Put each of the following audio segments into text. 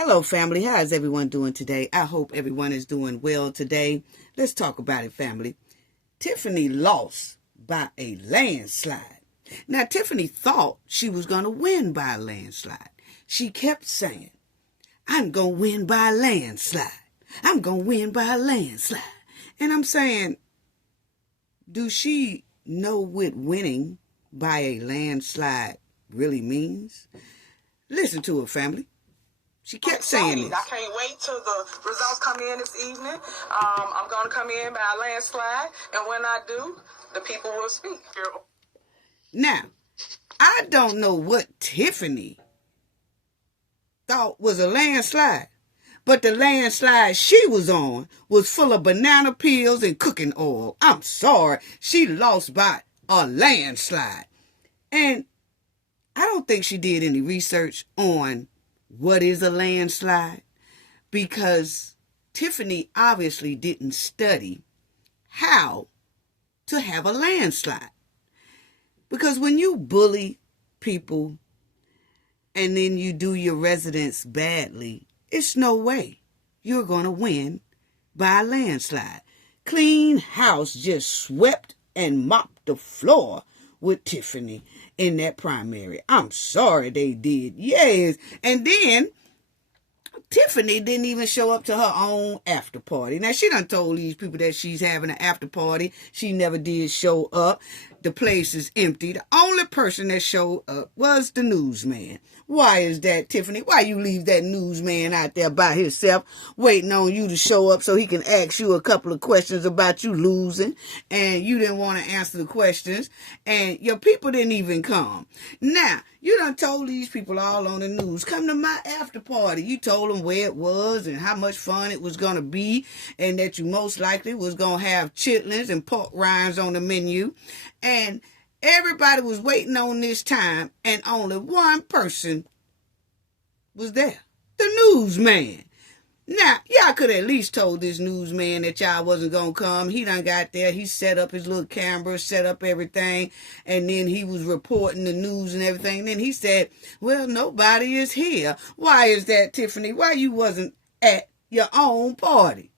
Hello, family. How is everyone doing today? I hope everyone is doing well today. Let's talk about it, family. Tiffany lost by a landslide. Now, Tiffany thought she was going to win by a landslide. She kept saying, I'm going to win by a landslide. I'm going to win by a landslide. And I'm saying, do she know what winning by a landslide really means? Listen to her, family. She kept saying this. I can't wait till the results come in this evening. I'm going to come in by a landslide. And when I do, the people will speak. Now, I don't know what Tiffany thought was a landslide, but the landslide she was on was full of banana peels and cooking oil. I'm sorry, she lost by a landslide. And I don't think she did any research on what is a landslide, because Tiffany obviously didn't study how to have a landslide. Because when you bully people and then you do your residents badly, it's no way you're going to win by a landslide. Clean House just swept and mopped the floor with Tiffany in that primary. I'm sorry they did. Yes. And then Tiffany didn't even show up to her own after party. Now, she done told these people that she's having an after party. She never did show up. The place is empty. The only person that showed up was the newsman. Why is that, Tiffany? Why you leave that newsman out there by himself waiting on you to show up so he can ask you a couple of questions about you losing, and you didn't want to answer the questions, and your people didn't even come? Now, you done told these people all on the news, come to my after party. You told them where it was and how much fun it was going to be, and that you most likely was going to have chitlins and pork rinds on the menu. And everybody was waiting on this time, and only one person was there. The newsman. Now, y'all could have at least told this newsman that y'all wasn't going to come. He done got there. He set up his little camera, set up everything, and then he was reporting the news and everything. And then he said, well, nobody is here. Why is that, Tiffany? Why you wasn't at your own party?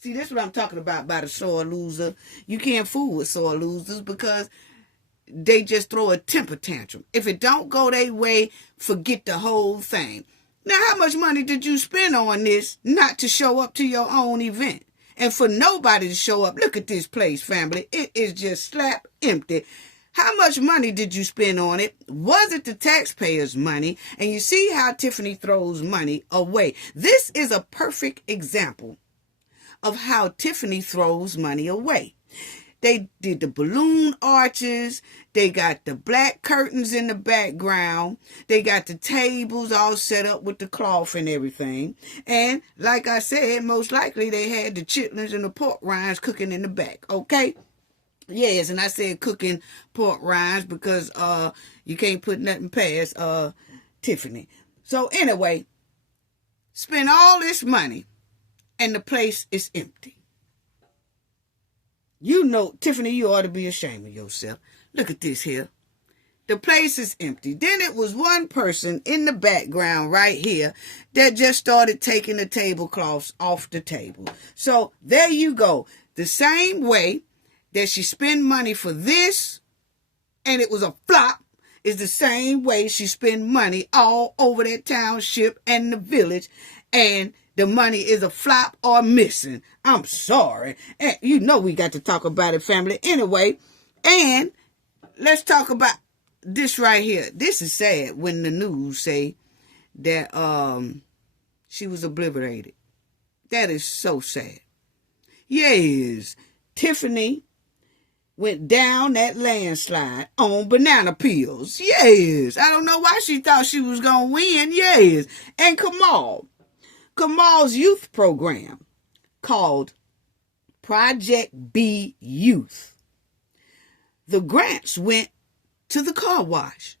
See, that's what I'm talking about by the sore loser. You can't fool with sore losers because they just throw a temper tantrum. If it don't go their way, forget the whole thing. Now, how much money did you spend on this not to show up to your own event? And for nobody to show up, look at this place, family. It is just slap empty. How much money did you spend on it? Was it the taxpayers' money? And you see how Tiffany throws money away. This is a perfect example of how Tiffany throws money away. They did the balloon arches. They got the black curtains in the background. They got the tables all set up with the cloth and everything. And like I said, most likely they had the chitlins and the pork rinds cooking in the back. Okay? Yes, and I said cooking pork rinds because you can't put nothing past Tiffany. So anyway, spend all this money and the place is empty. You know, Tiffany, you ought to be ashamed of yourself. Look at this here. The place is empty. Then it was one person in the background right here that just started taking the tablecloths off the table. So there you go. The same way that she spent money for this and it was a flop is the same way she spent money all over that township and the village, and the money is a flop or missing. I'm sorry. And you know we got to talk about it, family. Anyway, and let's talk about this right here. This is sad when the news say that she was obliterated. That is so sad. Yes, Tiffany went down that landslide on banana peels. Yes. I don't know why she thought she was going to win. Yes. And Kamal's youth program called Project B Youth. The grants went to the car wash.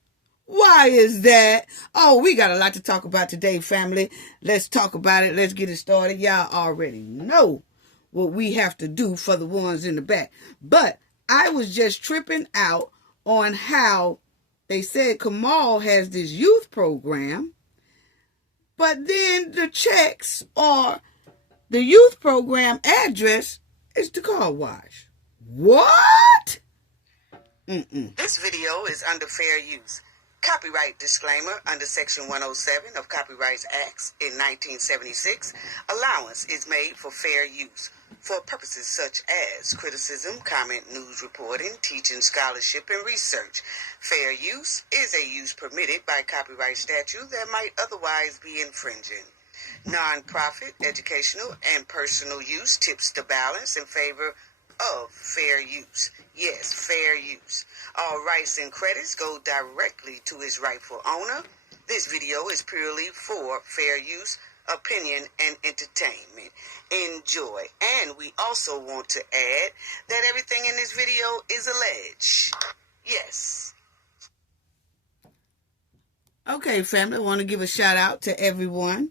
Why is that? Oh, we got a lot to talk about today, family. Let's talk about it. Let's get it started. Y'all already know what we have to do for the ones in the back. But I was just tripping out on how they said Kamal has this youth program But then the checks or the youth program address is the car wash. What? This video is under fair use. Copyright disclaimer under Section 107 of Copyright Acts in 1976. Allowance is made for fair use for purposes such as criticism, comment, news reporting, teaching, scholarship, and research. Fair use is a use permitted by copyright statute that might otherwise be infringing. Non-profit, educational, and personal use tips the balance in favor of fair use. Yes, fair use. All rights and credits go directly to its rightful owner. This video is purely for fair use, opinion, and entertainment. Enjoy. And we also want to add that everything in this video is alleged. Yes. Okay, family, I want to give a shout out to everyone.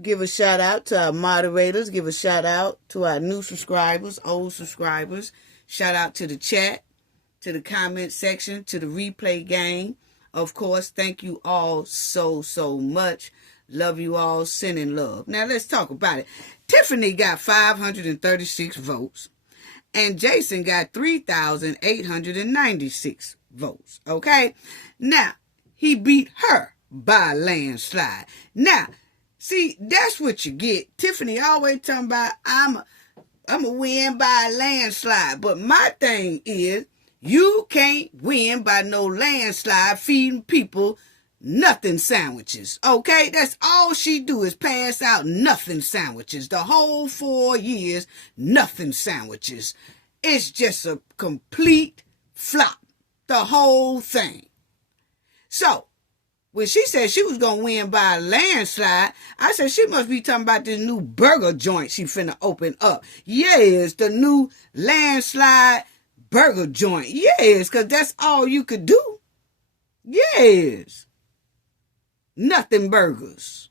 Give a shout out to our moderators. Give a shout out to our new subscribers, old subscribers. Shout out to the chat, to the comment section, to the replay gang. Of course, thank you all so much. Love you all, sending love. Now, let's talk about it. Tiffany got 536 votes, and Jason got 3,896 votes, okay? Now, he beat her by a landslide. Now, see, that's what you get. Tiffany always talking about, I'm a win by a landslide. But my thing is, you can't win by no landslide feeding people nothing sandwiches. Okay? That's all she do is pass out nothing sandwiches. The whole 4 years, nothing sandwiches. It's just a complete flop. The whole thing. So, when she said she was going to win by a landslide, I said she must be talking about this new burger joint she finna open up. Yes, the new Landslide burger joint. Yes, because that's all you could do. Yes. Nothing burgers.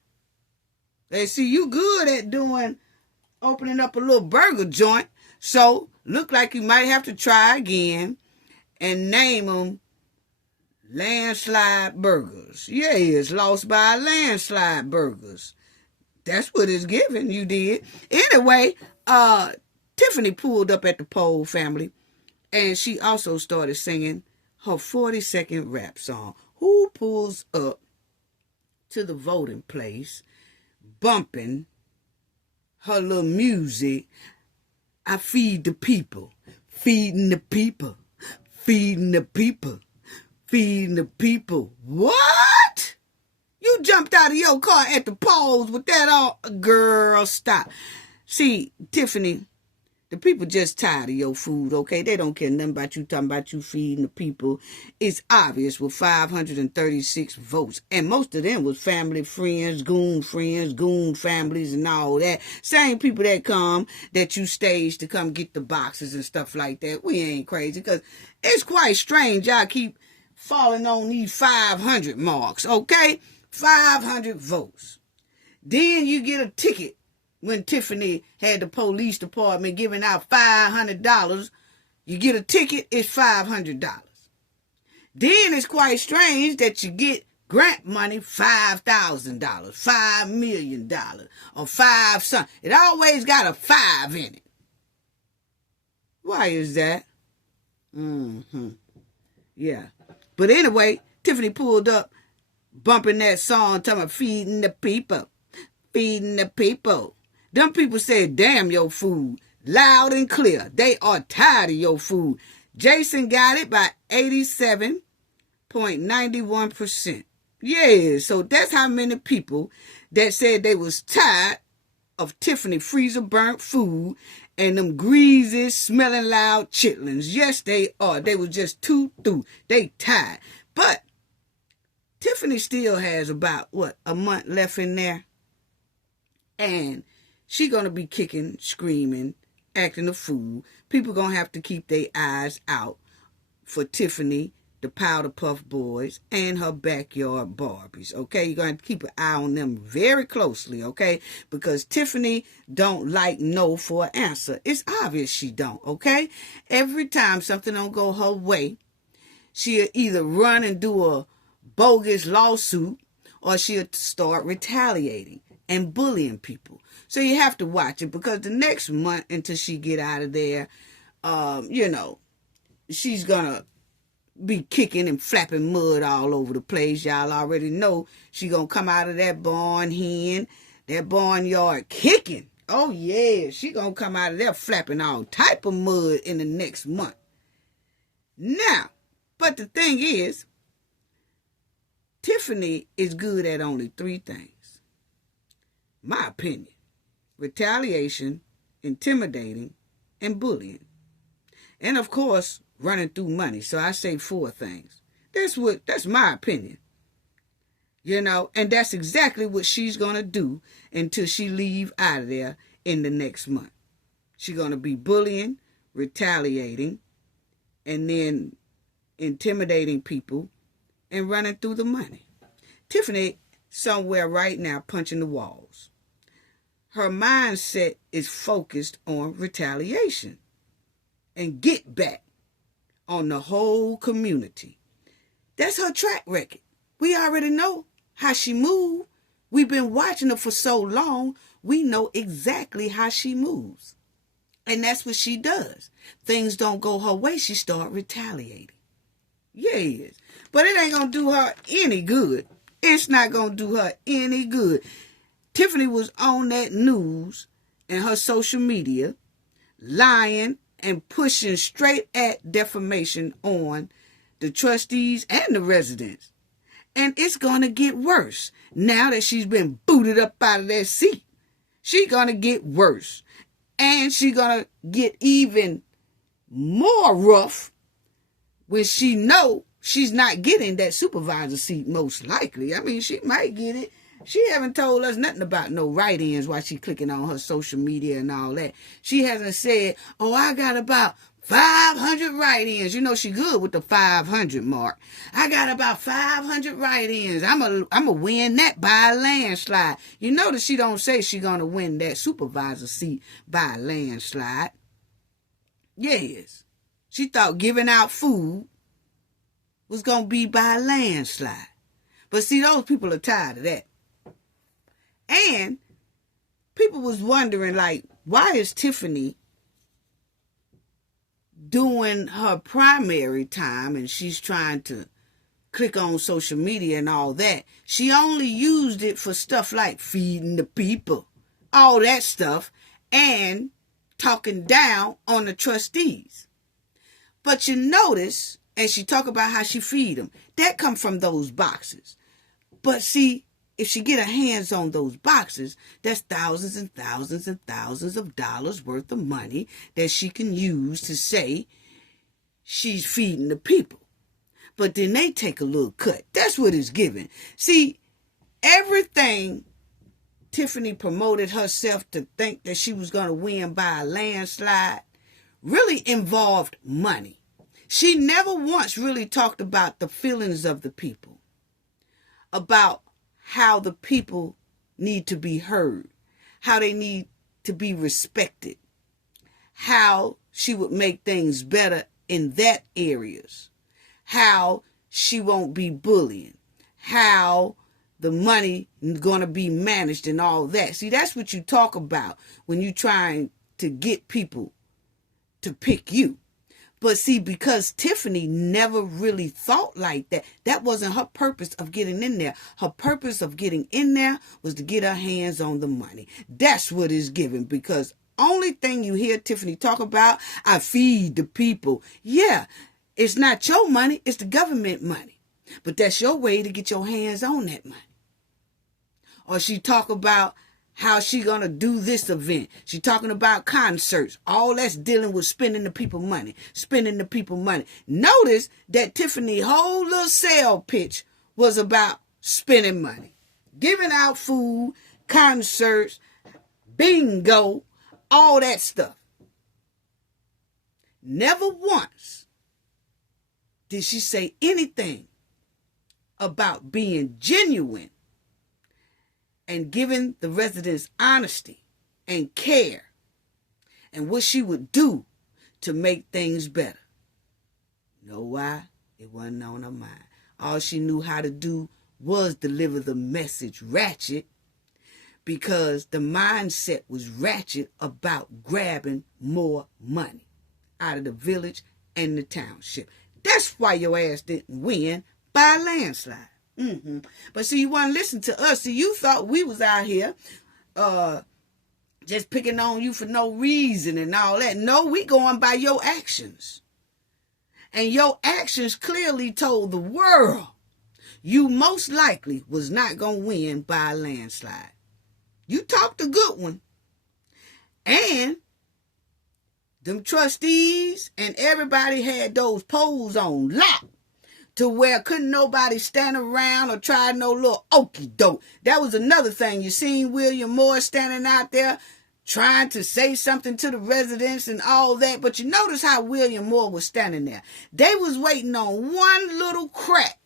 They see you good at opening up a little burger joint. So, look like you might have to try again and name them Landslide burgers. Yeah, it's lost by landslide burgers. That's what it's giving. You did. Anyway, Tiffany pulled up at the poll, family, and she also started singing her 40-second rap song. Who pulls up to the voting place, bumping her little music? I feed the people, feeding the people, feeding the people. Feeding the people. What? You jumped out of your car at the polls with that all? Girl, stop. See, Tiffany, the people just tired of your food, okay? They don't care nothing about you talking about you feeding the people. It's obvious with 536 votes. And most of them was family, friends, goon families, and all that. Same people that come, that you staged to come get the boxes and stuff like that. We ain't crazy, because it's quite strange y'all keep falling on these 500 marks, okay? 500 votes. Then you get a ticket when Tiffany had the police department giving out $500. You get a ticket, it's $500. Then it's quite strange that you get grant money, $5,000, $5 million, or five something. It always got a 5 in it. Why is that? Yeah. But anyway, Tiffany pulled up, bumping that song, talking about feeding the people, feeding the people. Them people said, damn your food, loud and clear. They are tired of your food. Jason got it by 87.91%. Yeah, so that's how many people that said they was tired of Tiffany freezer burnt food and them greasy, smelling loud chitlins. Yes, they are. They was just too through. They tired. But Tiffany still has about, a month left in there. And she going to be kicking, screaming, acting a fool. People going to have to keep their eyes out for Tiffany, the Powder Puff Boys, and her backyard Barbies, okay? You're going to keep an eye on them very closely, okay? Because Tiffany don't like no for an answer. It's obvious she don't, okay? Every time something don't go her way, she'll either run and do a bogus lawsuit, or she'll start retaliating and bullying people. So you have to watch it, because the next month until she get out of there, she's gonna be kicking and flapping mud all over the place. Y'all already know she gonna come out of that barnyard kicking. Oh yeah, she gonna come out of there flapping all type of mud in the next month. Now, but the thing is, Tiffany is good at only 3 things. My opinion: retaliation, intimidating, and bullying. And of course, running through money. So I say 4 things. That's my opinion. And that's exactly what she's going to do until she leave out of there in the next month. She's going to be bullying, retaliating, and then intimidating people and running through the money. Tiffany somewhere right now punching the walls. Her mindset is focused on retaliation and get back on the whole community. That's her track record. We already know how she moves. We've been watching her for so long, we know exactly how she moves. And that's what she does. Things don't go her way, she start retaliating. Yes. But it ain't going to do her any good. It's not going to do her any good. Tiffany was on that news and her social media, lying and pushing straight at defamation on the trustees and the residents. And it's going to get worse. Now that she's been booted up out of that seat, she's going to get worse. And she's going to get even more rough when she know she's not getting that supervisor seat, most likely. I mean, she might get it. She haven't told us nothing about no write-ins while she clicking on her social media and all that. She hasn't said, oh, I got about 500 write-ins. She good with the 500 mark. I got about 500 write-ins. I'm a win that by a landslide. You notice she don't say she going to win that supervisor seat by a landslide. Yes. She thought giving out food was going to be by a landslide. But see, those people are tired of that. And people was wondering, why is Tiffany doing her primary time and she's trying to click on social media and all that? She only used it for stuff like feeding the people, all that stuff, and talking down on the trustees. But you notice, and she talk about how she feed them, that come from those boxes. But see, if she get her hands on those boxes, that's thousands and thousands and thousands of dollars worth of money that she can use to say she's feeding the people. But then they take a little cut. That's what it's giving. See, everything Tiffany promoted herself to think that she was going to win by a landslide really involved money. She never once really talked about the feelings of the people, about how the people need to be heard, how they need to be respected, how she would make things better in that areas, how she won't be bullying, how the money is going to be managed and all that. See, that's what you talk about when you're trying to get people to pick you. But see, because Tiffany never really thought like that, that wasn't her purpose of getting in there. Her purpose of getting in there was to get her hands on the money. That's what it's given, because only thing you hear Tiffany talk about, I feed the people. Yeah, it's not your money, it's the government money. But that's your way to get your hands on that money. Or she talk about how she gonna do this event. She talking about concerts. All that's dealing with spending the people money. Notice that Tiffany's whole little sale pitch was about spending money. Giving out food, concerts, bingo, all that stuff. Never once did she say anything about being genuine and giving the residents honesty and care and what she would do to make things better. Know why? It wasn't on her mind. All she knew how to do was deliver the message ratchet because the mindset was ratchet about grabbing more money out of the village and the township. That's why your ass didn't win by a landslide. But see, you want to listen to us. See, you thought we was out here just picking on you for no reason and all that. No, we going by your actions. And your actions clearly told the world you most likely was not going to win by a landslide. You talked a good one. And them trustees and everybody had those polls on lock to where couldn't nobody stand around or try no little okie doke. That was another thing. You seen William Moore standing out there trying to say something to the residents and all that. But you notice how William Moore was standing there. They was waiting on one little crack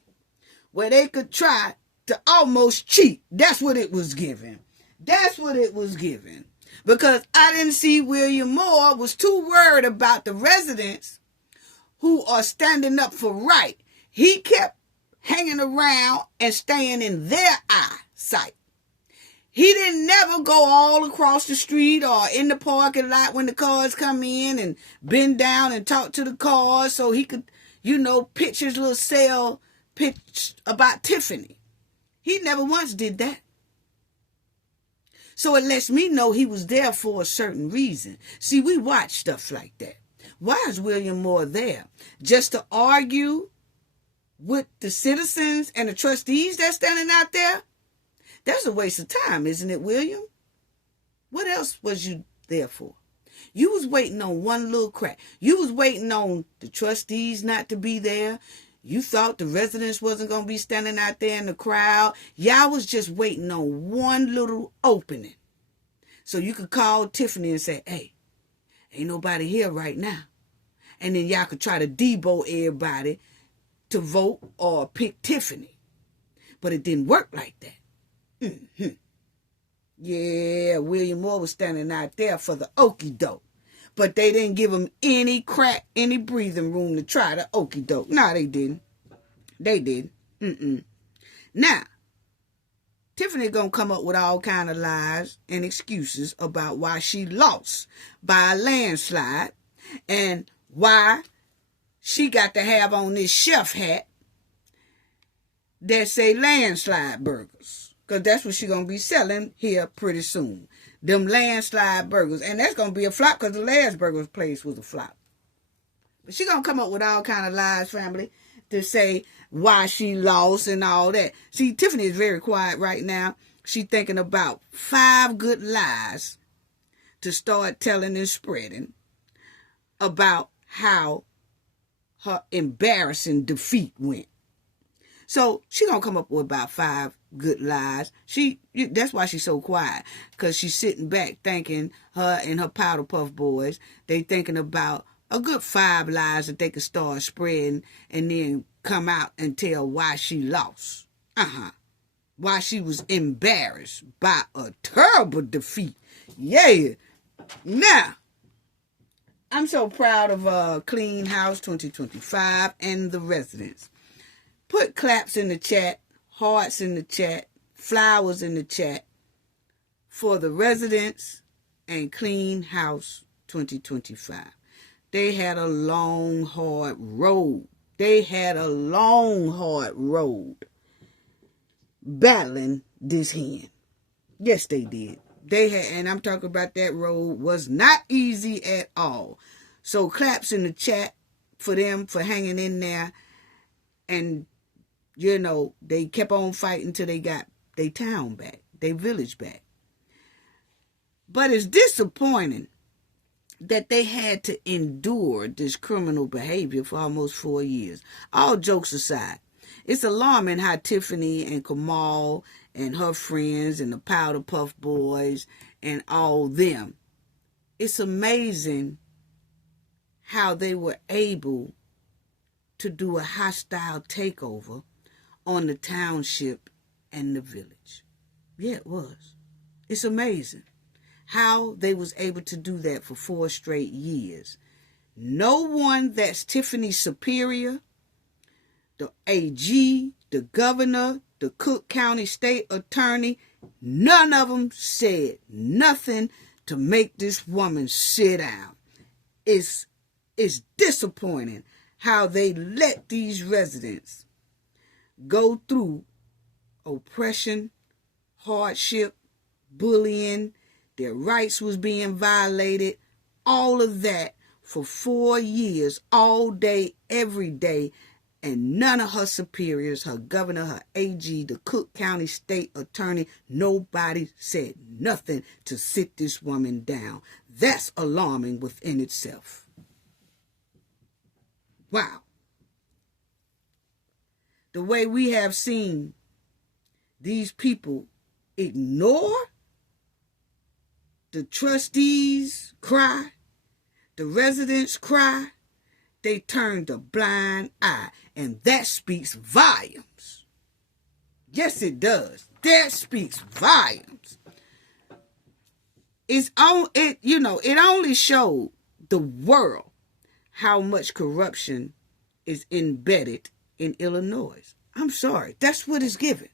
where they could try to almost cheat. That's what it was giving. That's what it was giving. Because I didn't see William Moore was too worried about the residents who are standing up for right. He kept hanging around and staying in their eyesight. He didn't never go all across the street or in the parking lot when the cars come in and bend down and talk to the cars so he could, pitch his little sale pitch about Tiffany. He never once did that. So it lets me know he was there for a certain reason. See, we watch stuff like that. Why is William Moore there? Just to argue with the citizens and the trustees that's standing out there? That's a waste of time, isn't it, William? What else was you there for? You was waiting on one little crack. You was waiting on the trustees not to be there. You thought the residents wasn't going to be standing out there in the crowd. Y'all was just waiting on one little opening. So you could call Tiffany and say, hey, ain't nobody here right now. And then y'all could try to debo everybody to vote or pick Tiffany. But it didn't work like that. Yeah, William Moore was standing out there for the okie doke. But they didn't give him any crack, any breathing room to try the okie doke. No, they didn't. They didn't. Now, Tiffany gonna come up with all kind of lies and excuses about why she lost by a landslide and why she got to have on this chef hat that say landslide burgers. Because that's what she gonna be selling here pretty soon. Them landslide burgers. And that's going to be a flop because the last burger place was a flop. But she going to come up with all kind of lies, family, to say why she lost and all that. See, Tiffany is very quiet right now. She thinking about 5 good lies to start telling and spreading about how her embarrassing defeat went. So she going to come up with about 5 good lies. That's why she's so quiet, because she's sitting back thinking, her and her powder puff boys, they thinking about a good 5 lies that they could start spreading and then come out and tell why she lost. Why she was embarrassed by a terrible defeat. Yeah. Now, I'm so proud of Clean House 2025 and the residents. Put claps in the chat, hearts in the chat, flowers in the chat for the residents and Clean House 2025. They had a long, hard road. Battling this hen. Yes, they did. And I'm talking about that road was not easy at all. So claps in the chat for them for hanging in there. And they kept on fighting till they got their town back, their village back. But it's disappointing that they had to endure this criminal behavior for almost 4 years. All jokes aside, it's alarming how Tiffany and Kamal and her friends and the Powder Puff Boys and all them, it's amazing how they were able to do a hostile takeover on the township and the village. Yeah, it was. It's amazing how they was able to do that for 4 straight years. No one that's Tiffany's superior, the AG, the governor, the Cook County State Attorney, none of them said nothing to make this woman sit down. It's disappointing how they let these residents go through oppression, hardship, bullying, their rights was being violated, all of that for 4 years, all day, every day, and none of her superiors, her governor, her AG, the Cook County State Attorney, nobody said nothing to sit this woman down. That's alarming within itself. Wow. The way we have seen these people ignore the trustees cry, the residents cry, they turned a blind eye, and that speaks volumes. Yes, it does. That speaks volumes. It only showed the world how much corruption is embedded in Illinois. I'm sorry. That's what it's given.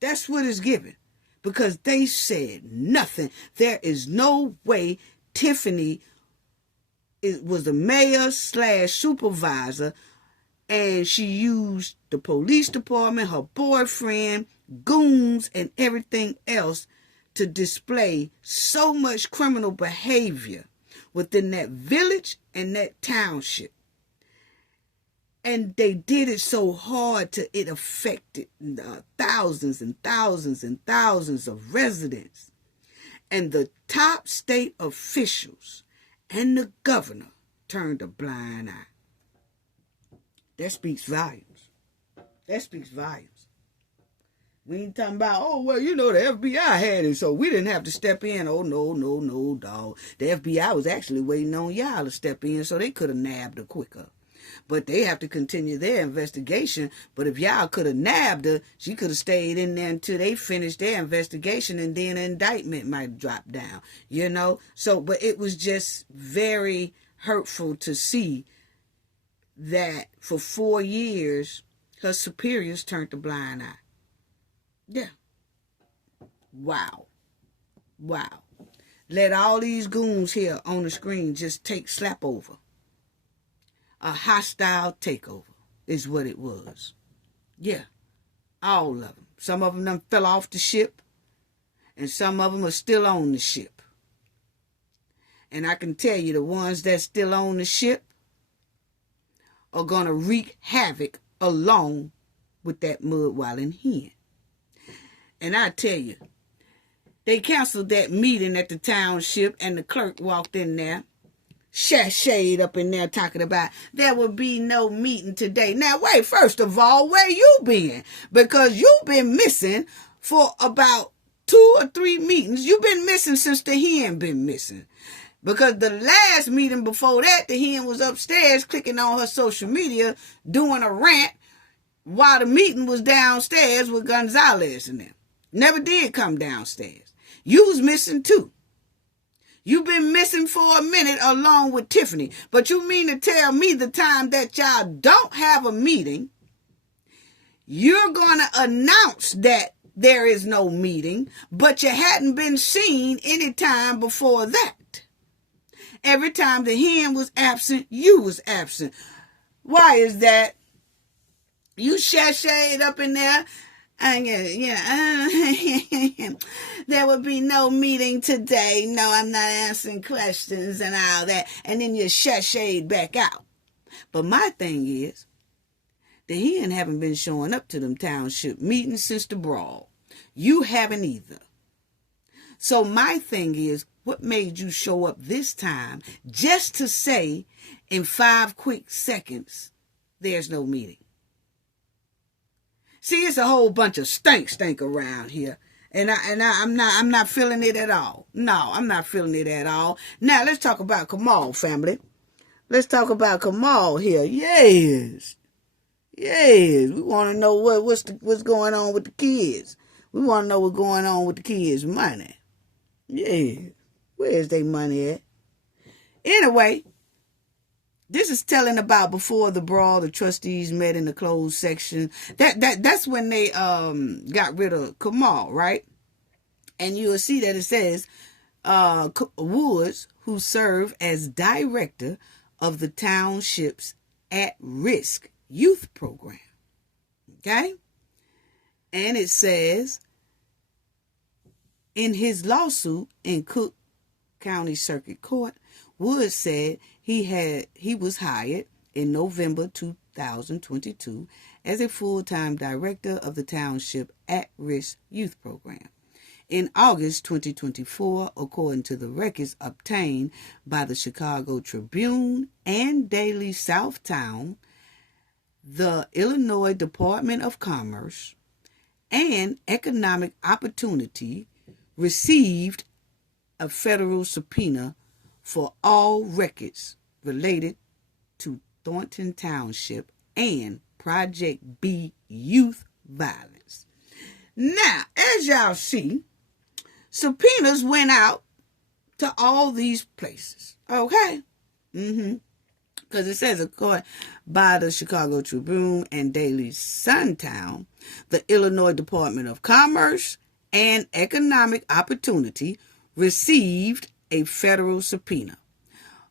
That's what it's given. Because they said nothing. There is no way Tiffany was the mayor / supervisor, and she used the police department, her boyfriend, goons, and everything else to display so much criminal behavior within that village and that township. And they did it so hard to it affected thousands and thousands and thousands of residents. And the top state officials and the governor turned a blind eye. That speaks volumes. That speaks volumes. We ain't talking about, oh, well, the FBI had it, so we didn't have to step in. Oh, no, dog. The FBI was actually waiting on y'all to step in so they could have nabbed her quicker. But they have to continue their investigation. But if y'all could have nabbed her, she could have stayed in there until they finished their investigation, and then an indictment might drop down, So, but it was just very hurtful to see that for 4 years, her superiors turned a blind eye. Yeah. Wow. Let all these goons here on the screen just slap over. A hostile takeover is what it was. Yeah, all of them. Some of them done fell off the ship, and some of them are still on the ship. And I can tell you, the ones that's still on the ship are going to wreak havoc along with that mud-walling hen. And I tell you, they canceled that meeting at the township, and the clerk walked in there, shade up in there talking about there will be no meeting today. Now, wait, first of all, where you been? Because you've been missing for about 2 or 3 meetings. You've been missing since the hen been missing. Because the last meeting before that, the hen was upstairs clicking on her social media, doing a rant while the meeting was downstairs with Gonzalez and them. Never did come downstairs. You was missing too. You've been missing for a minute along with Tiffany. But you mean to tell me the time that y'all don't have a meeting, you're going to announce that there is no meeting, but you hadn't been seen any time before that. Every time the hen was absent, you was absent. Why is that? You shade up in there. There will be no meeting today. No, I'm not answering questions and all that. And then you shade back out. But my thing is, the hen haven't been showing up to them township meetings since the brawl. You haven't either. So my thing is, what made you show up this time just to say in 5 quick seconds, there's no meeting? See, it's a whole bunch of stink around here. And I'm not feeling it at all. No, I'm not feeling it at all. Now, let's talk about Kamal, family. Let's talk about Kamal here. Yes. We want to know what's going on with the kids. We want to know what's going on with the kids' money. Yeah. Where's their money at? Anyway, This is telling about before the brawl, the trustees met in the closed section. That's when they got rid of Kamal, right? And you'll see that it says Woods, who served as director of the township's at-risk youth program. Okay? And it says in his lawsuit in Cook County Circuit Court, Woods said he was hired in November 2022 as a full-time director of the township at-risk youth program. In August 2024, according to the records obtained by the Chicago Tribune and Daily Southtown, the Illinois Department of Commerce and Economic Opportunity received a federal subpoena for all records related to Thornton Township and Project B youth violence. Now, as y'all see, subpoenas went out to all these places, okay? Because it says, according by the Chicago Tribune and Daily Suntown, the Illinois Department of Commerce and Economic Opportunity received a federal subpoena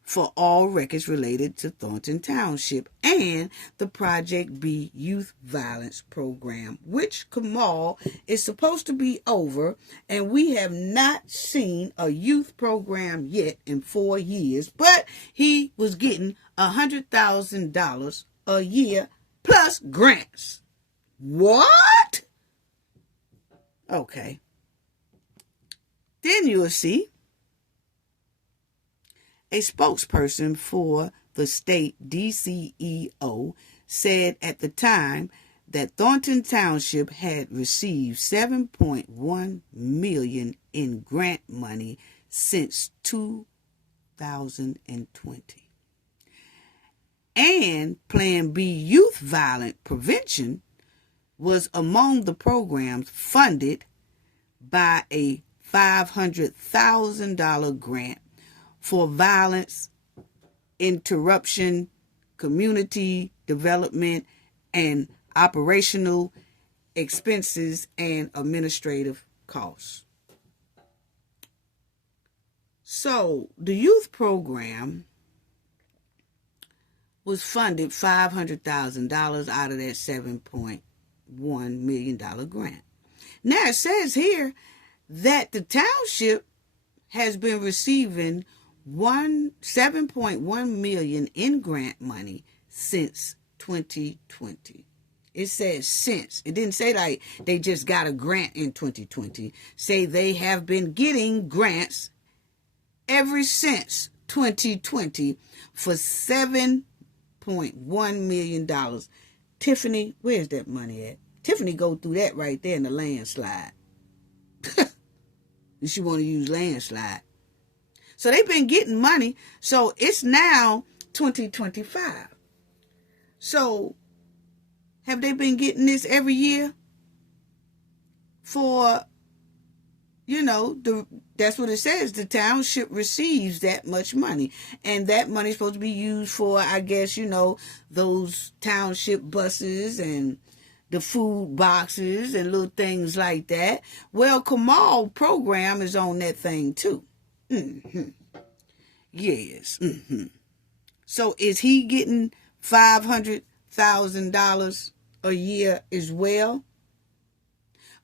for all records related to Thornton Township and the Project B youth violence program, which Kamal is supposed to be over, and we have not seen a youth program yet in 4 years, but he was getting $100,000 a year plus grants. What? Okay. Then you'll see a spokesperson for the state DCEO said at the time that Thornton Township had received $7.1 million in grant money since 2020. And Plan B Youth Violence Prevention was among the programs funded by a $500,000 grant for violence interruption, community development, and operational expenses and administrative costs. So the youth program was funded $500,000 out of that $7.1 million grant. Now it says here that the township has been receiving $7.1 million in grant money since 2020. It says since. It didn't say like they just got a grant in 2020. Say they have been getting grants ever since 2020 for $7.1 million. Tiffany, where's that money at? Tiffany go through that right there in the landslide. She want to use Landslide. So they've been getting money. So it's now 2025. So have they been getting this every year? For, that's what it says. The township receives that much money. And that money is supposed to be used for, I guess, those township buses and the food boxes and little things like that. Well, Kamal program is on that thing too. Yes. So is he getting $500,000 a year as well?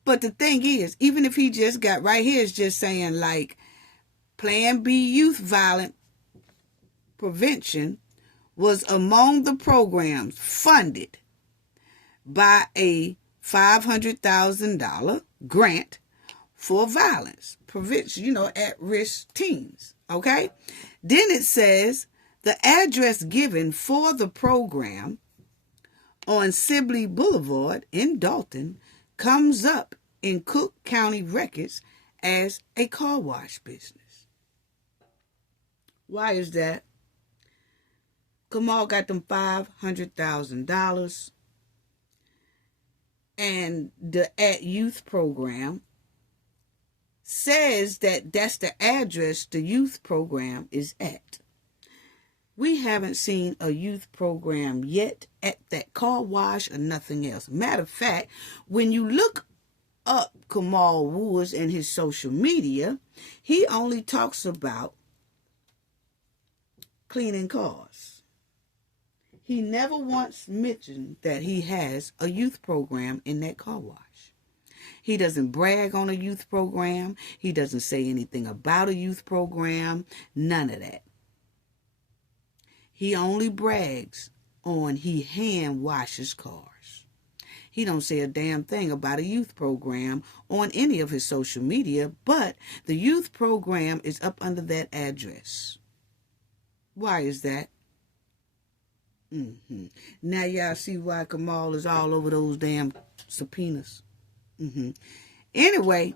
But the thing is, even if he just got right here, is just saying like Plan B youth violence prevention was among the programs funded by a $500,000 grant for violence prevention, at-risk teens, okay? Then it says the address given for the program on Sibley Boulevard in Dalton comes up in Cook County records as a car wash business. Why is that? Kamal got them $500,000. And the At Youth program says that that's the address the youth program is at. We haven't seen a youth program yet at that car wash or nothing else. Matter of fact, when you look up Kamal Woods and his social media, he only talks about cleaning cars. He never once mentioned that he has a youth program in that car wash. He doesn't brag on a youth program. He doesn't say anything about a youth program. None of that. He only brags on he hand washes cars. He don't say a damn thing about a youth program on any of his social media, but the youth program is up under that address. Why is that? Now y'all see why Kamal is all over those damn subpoenas. Anyway,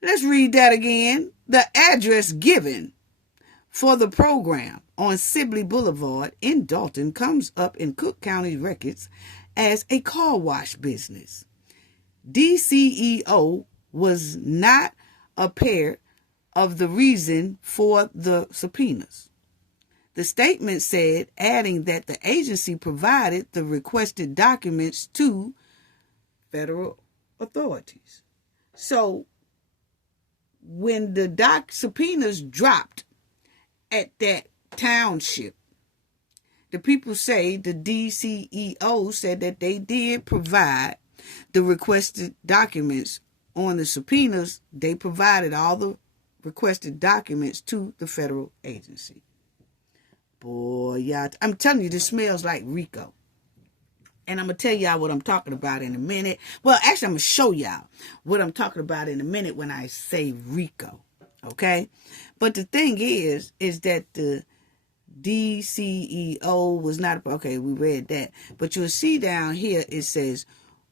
let's read that again. The address given for the program on Sibley Boulevard in Dalton comes up in Cook County records as a car wash business. DCEO was not a part of the reason for the subpoenas. The statement said, adding that the agency provided the requested documents to federal authorities. So when the subpoenas dropped at that township, the people say the DCEO said that they did provide the requested documents on the subpoenas. They provided all the requested documents to the federal agency. Boy, y'all, I'm telling you, this smells like Rico. And I'm going to tell y'all what I'm talking about in a minute. Well, actually, I'm going to show y'all what I'm talking about in a minute when I say Rico. Okay? But the thing is that the DCEO was not... Okay, we read that. But you'll see down here, it says,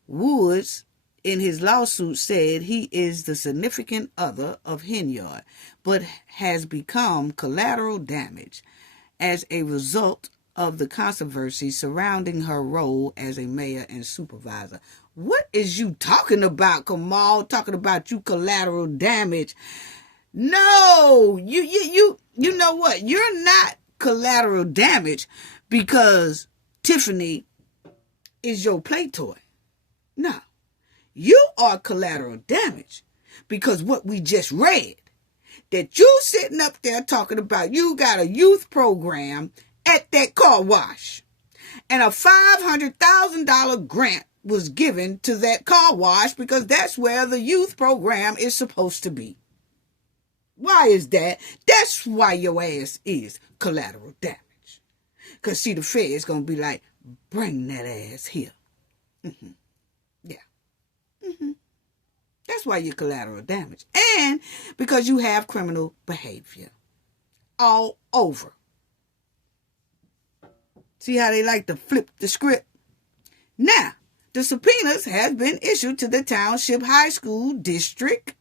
Woods, in his lawsuit, said he is the significant other of Henyard, but has become collateral damage as a result of the controversy surrounding her role as a mayor and supervisor. What is you talking about, Kamal? Talking about you collateral damage? No, you know what? You're not collateral damage because Tiffany is your play toy. No, you are collateral damage because what we just read, that you sitting up there talking about you got a youth program at that car wash. And a $500,000 grant was given to that car wash because that's where the youth program is supposed to be. Why is that? That's why your ass is collateral damage. Because see, the Fed's going to be like, bring that ass here. Yeah. That's why you're collateral damage. And because you have criminal behavior all over. See how they like to flip the script? Now, the subpoenas have been issued to the Township High School District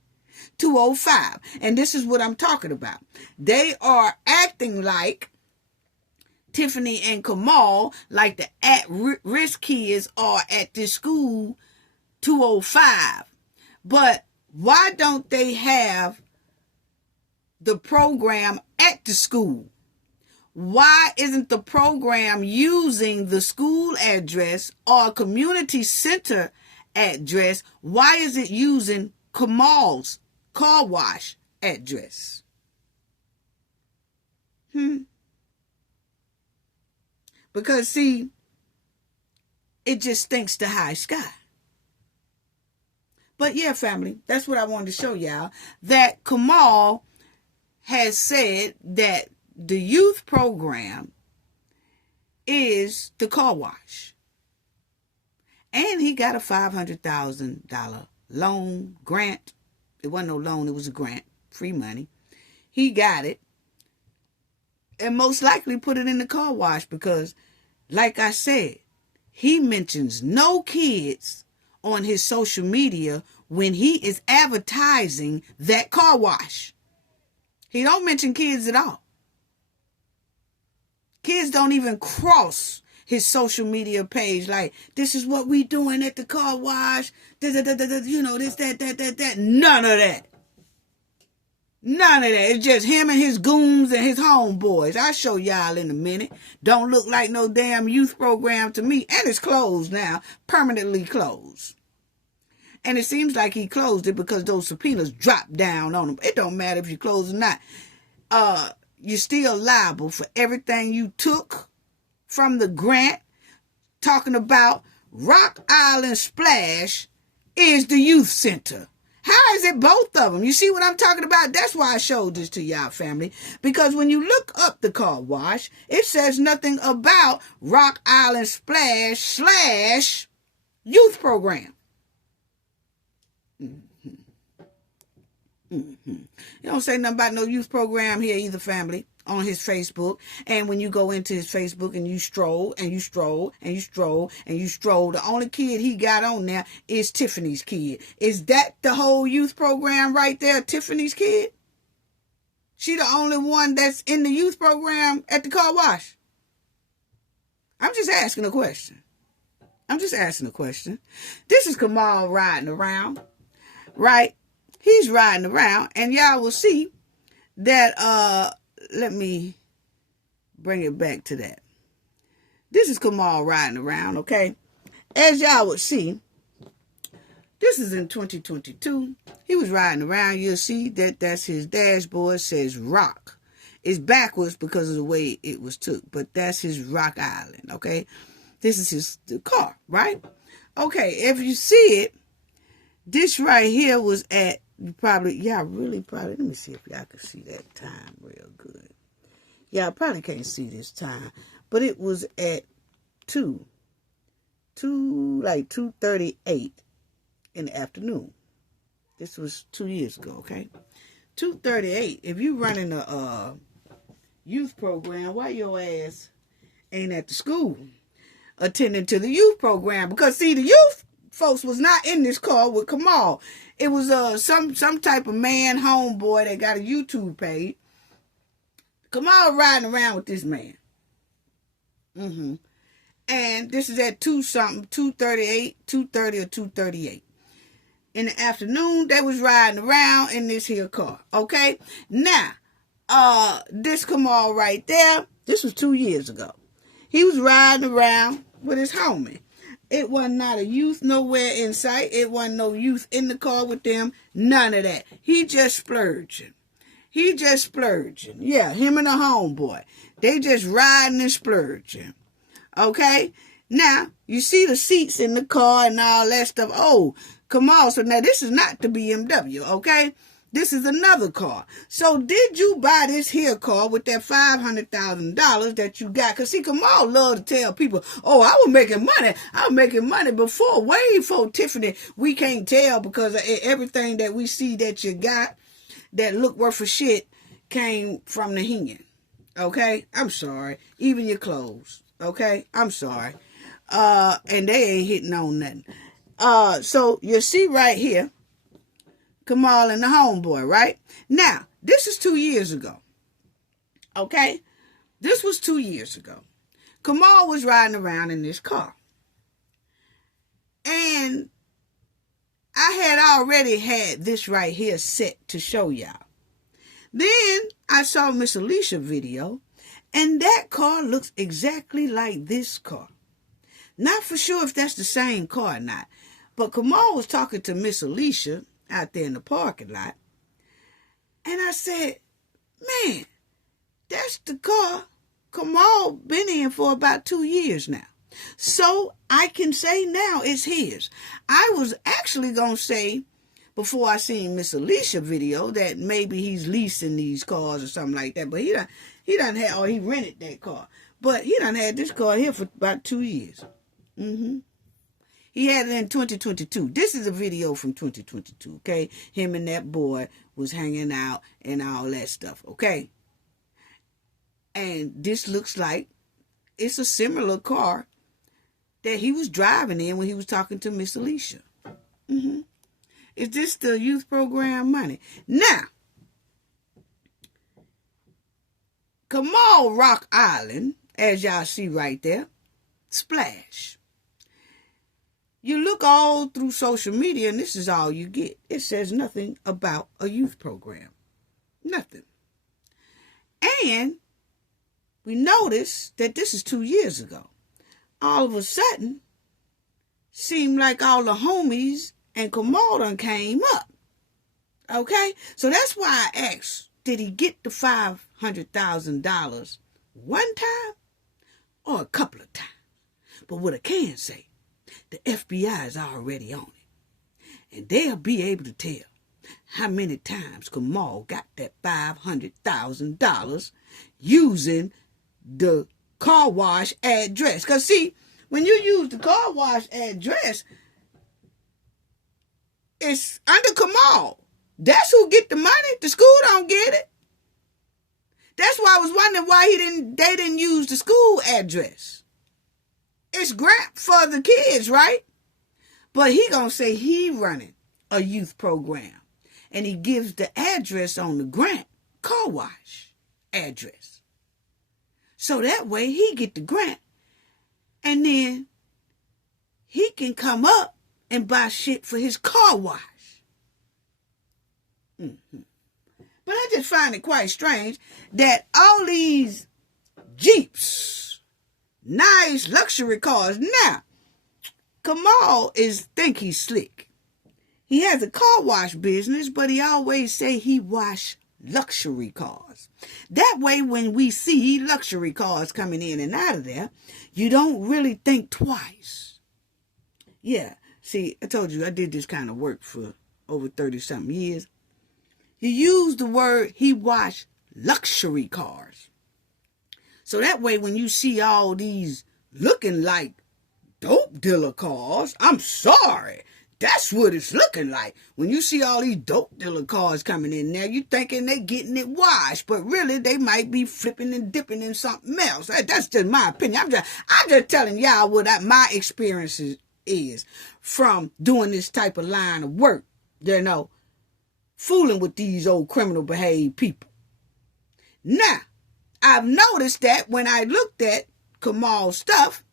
205. And this is what I'm talking about. They are acting like Tiffany and Kamal, like the at-risk kids are at this school 205. But why don't they have the program at the school? Why isn't the program using the school address or community center address? Why is it using Kamal's car wash address? Because, see, it just stinks to high sky. But yeah, family, that's what I wanted to show y'all. That Kamal has said that the youth program is the car wash. And he got a $500,000 loan, grant. It wasn't no loan, it was a grant, free money. He got it. And most likely put it in the car wash because, like I said, he mentions no kids on his social media when he is advertising that car wash. He don't mention kids at all. Kids don't even cross his social media page like, this is what we doing at the car wash, you know, this, that. None of that. None of that. It's just him and his goons and his homeboys. I'll show y'all in a minute. Don't look like no damn youth program to me. And it's closed now. Permanently closed. And it seems like he closed it because those subpoenas dropped down on him. It don't matter if you close or not. You're still liable for everything you took from the grant. Talking about Rock Island Splash is the youth center. How is it both of them? You see what I'm talking about? That's why I showed this to y'all, family. Because when you look up the car wash, it says nothing about Rock Island Splash / youth program. You don't say nothing about no youth program here either, family, on his Facebook. And when you go into his Facebook and you stroll and you stroll and you stroll and you stroll, the only kid he got on there is Tiffany's kid. Is that the whole youth program right there, Tiffany's kid? She the only one that's in the youth program at the car wash? I'm just asking a question. This is Kamal riding around, right? He's riding around, and y'all will see that, let me bring it back to that. This is Kamal riding around, okay? As y'all would see, this is in 2022. He was riding around. You'll see that that's his dashboard, says Rock. It's backwards because of the way it was took, but that's his Rock Island, okay? This is the car, right? Okay, if you see it, this right here was at, let me see if y'all can see that time real good. Y'all probably can't see this time, but it was at 2:38 in the afternoon. This was 2 years ago, okay? 2:38. If you running a youth program, why your ass ain't at the school attending to the youth program? Because see, the youth folks was not in this car with Kamal. It was some type of man homeboy that got a YouTube page. Kamal riding around with this man. And this is at 2:30 or 2:38. In the afternoon, they was riding around in this here car. Okay? Now, this Kamal right there, this was 2 years ago. He was riding around with his homie. It wasn't not a youth nowhere in sight. It wasn't no youth in the car with them. None of that. He just splurging. Yeah, him and a homeboy. They just riding and splurging. Okay? Now, you see the seats in the car and all that stuff. Oh, Kamal. So now this is not the BMW, okay? This is another car. So did you buy this here car with that $500,000 that you got? Because see, Kamal love to tell people, oh, I was making money before, way before Tiffany. We can't tell because everything that we see that you got that look worth a shit came from the Henyard. Okay? I'm sorry. Even your clothes. Okay? I'm sorry. And they ain't hitting on nothing. So you see right here, Kamal and the homeboy, right? Now, this is 2 years ago. Okay? This was 2 years ago. Kamal was riding around in this car. And I had already had this right here set to show y'all. Then I saw Miss Alicia video, and that car looks exactly like this car. Not for sure if that's the same car or not. But Kamal was talking to Miss Alicia out there in the parking lot. And I said, man, that's the car Kamal been in for about 2 years now. So I can say now it's his. I was actually going to say, before I seen Miss Alicia video, that maybe he's leasing these cars or something like that. But he done had, or he rented that car. But he done had this car here for about 2 years. He had it in 2022. This is a video from 2022, okay? Him and that boy was hanging out and all that stuff, okay? And this looks like it's a similar car that he was driving in when he was talking to Miss Alicia. Is this the youth program money? Now, Kamal Rock Island, as y'all see right there, splash. You look all through social media and this is all you get. It says nothing about a youth program. Nothing. And we noticed that this is 2 years ago. All of a sudden, seemed like all the homies and Kamal done came up. Okay? So that's why I asked, did he get the $500,000 one time or a couple of times? But what I can say, the FBI is already on it. And they'll be able to tell how many times Kamal got that $500,000 using the car wash address. Because see, when you use the car wash address, it's under Kamal. That's who get the money. The school don't get it. That's why I was wondering why they didn't use the school address. It's grant for the kids, right? But he gonna say he running a youth program. And he gives the address on the grant, car wash address. So that way he get the grant. And then he can come up and buy shit for his car wash. Mm-hmm. But I just find it quite strange that all these Jeeps, nice luxury cars. Now, Kamal think he's slick. He has a car wash business, but he always say he wash luxury cars. That way, when we see luxury cars coming in and out of there, you don't really think twice. Yeah, see, I told you I did this kind of work for over 30-something years. He used the word he wash luxury cars. So that way, when you see all these looking like dope dealer cars, I'm sorry. That's what it's looking like. When you see all these dope dealer cars coming in there, you thinking they getting it washed, but really they might be flipping and dipping in something else. That's just my opinion. I'm just telling y'all what my experience is from doing this type of line of work. You know, fooling with these old criminal behaved people. Now, I've noticed that when I looked at Kamal's stuff,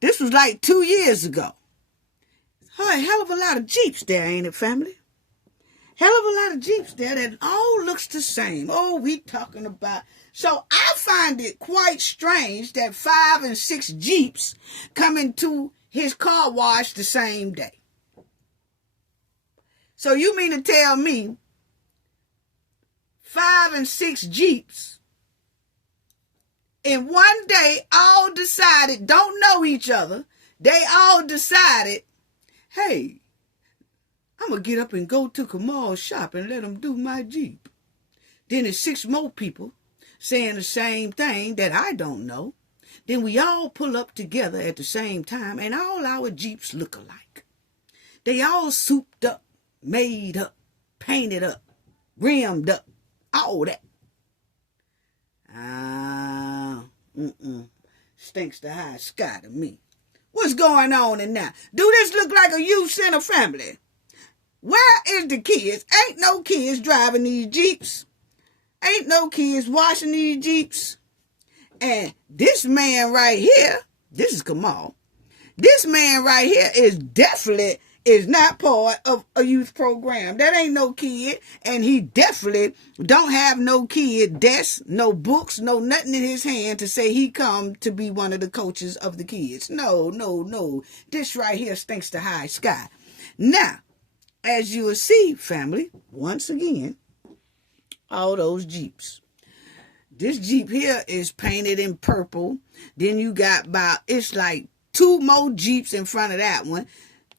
this was like 2 years ago. A hell of a lot of Jeeps there, ain't it, family? Hell of a lot of Jeeps there that all looks the same. Oh, we talking about... So I find it quite strange that 5 and 6 Jeeps come into his car wash the same day. So you mean to tell me 5 and 6 Jeeps in one day all decided, don't know each other, they all decided, hey, I'm going to get up and go to Kamal's shop and let him do my Jeep. Then there's 6 more people saying the same thing that I don't know. Then we all pull up together at the same time and all our Jeeps look alike. They all souped up, made up, painted up, rimmed up, all that. Stinks the high sky to me. What's going on in now? Do this look like a youth center family? Where is the kids? Ain't no kids driving these Jeeps. Ain't no kids washing these Jeeps. And this man right here, this is Kamal. This man right here is not part of a youth program. That ain't no kid. And he definitely don't have no kid desk, no books, no nothing in his hand to say he come to be one of the coaches of the kids. No. This right here stinks to high sky. Now, as you will see, family, once again, all those Jeeps. This Jeep here is painted in purple. Then you got it's like 2 more Jeeps in front of that one.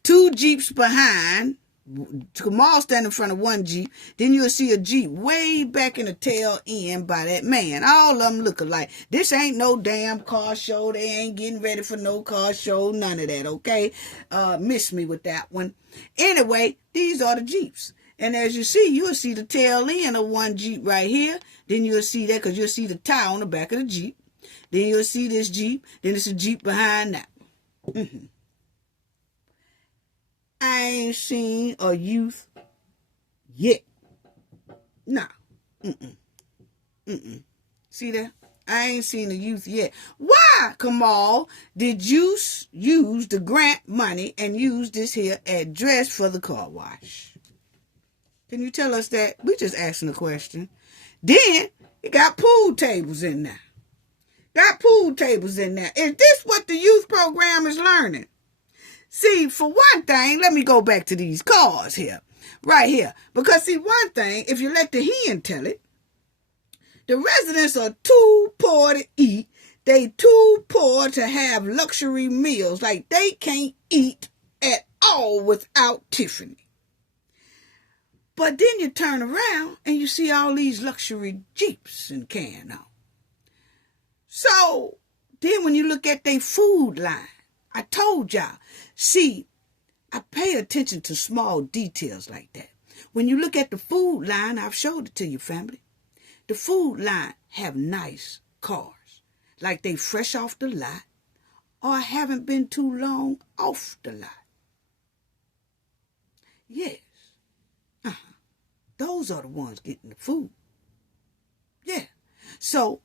2 Jeeps behind. Kamal standing in front of 1 Jeep. Then you'll see a Jeep way back in the tail end by that man. All of them look alike. This ain't no damn car show. They ain't getting ready for no car show. None of that, okay? Miss me with that one. Anyway, these are the Jeeps. And as you see, you'll see the tail end of 1 Jeep right here. Then you'll see that because you'll see the tire on the back of the Jeep. Then you'll see this Jeep. Then it's a Jeep behind that. Mm-hmm. I ain't seen a youth yet. Nah. See that? I ain't seen a youth yet. Why, Kamal, did you use the grant money and use this here address for the car wash? Can you tell us that? We just asking a question. Then you got pool tables in there. Got pool tables in there. Is this what the youth program is learning? See, for one thing, let me go back to these cars here. Right here. Because see, one thing, if you let the hen tell it, the residents are too poor to eat. They too poor to have luxury meals. Like they can't eat at all without Tiffany. But then you turn around and you see all these luxury Jeeps and can on. So then when you look at their food line, I told y'all, see, I pay attention to small details like that. When you look at the food line, I've showed it to you, family. The food line have nice cars, like they fresh off the lot or haven't been too long off the lot. Yes. Those are the ones getting the food. Yeah. So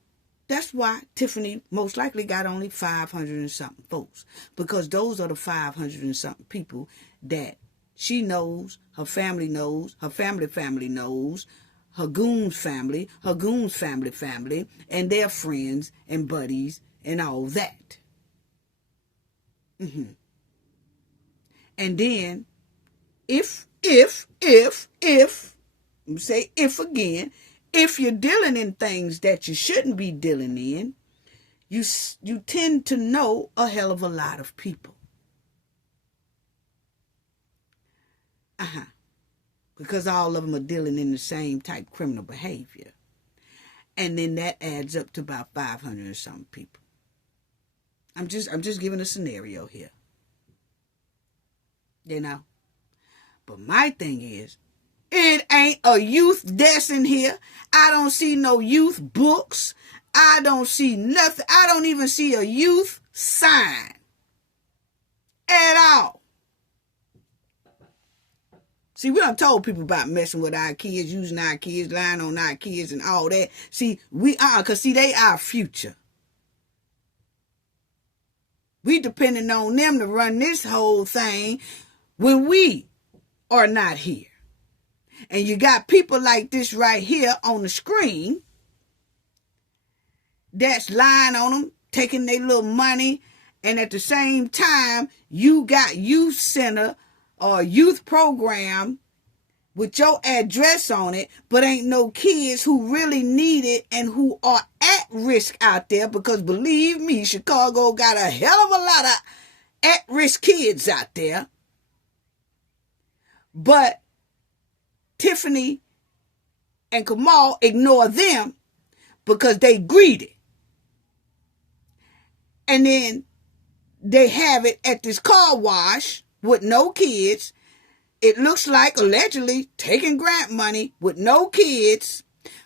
that's why Tiffany most likely got only 500 and something folks. Because those are the 500 and something people that she knows, her family knows, her family knows, her goons family, and their friends and buddies and all that. And then, if, let me say if again, if you're dealing in things that you shouldn't be dealing in, you tend to know a hell of a lot of people. Because all of them are dealing in the same type criminal behavior. And then that adds up to about 500 and something people. I'm just giving a scenario here. You know? But my thing is, it ain't a youth desk in here. I don't see no youth books. I don't see nothing. I don't even see a youth sign at all. See, we done told people about messing with our kids, using our kids, lying on our kids and all that. See, because see, they our future. We depending on them to run this whole thing when we are not here. And you got people like this right here on the screen that's lying on them, taking their little money, and at the same time, you got youth center or youth program with your address on it, but ain't no kids who really need it and who are at risk out there, because believe me, Chicago got a hell of a lot of at-risk kids out there. But Tiffany and Kamal ignore them because they greedy. And then they have it at this car wash with no kids. It looks like allegedly taking grant money with no kids,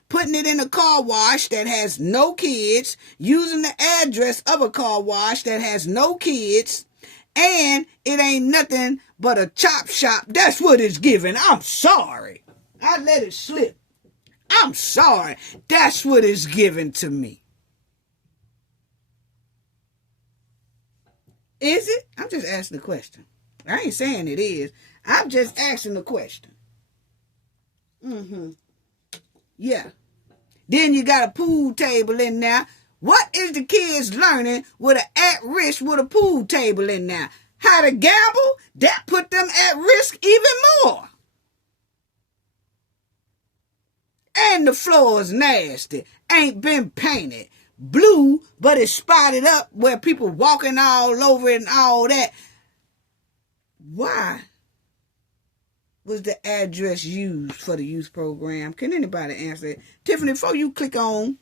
putting it in a car wash that has no kids, using the address of a car wash that has no kids, and it ain't nothing but a chop shop. That's what it's giving. I'm sorry. I let it slip. I'm sorry. That's what it's giving to me. Is it? I'm just asking the question. I ain't saying it is. I'm just asking the question. Yeah. Then you got a pool table in there. What is the kids learning with an at-risk with a pool table in there? How to gamble? That put them at risk even more. And the floor is nasty. Ain't been painted. Blue, but it's spotted up where people walking all over it and all that. Why was the address used for the youth program? Can anybody answer it? Tiffany, before you click on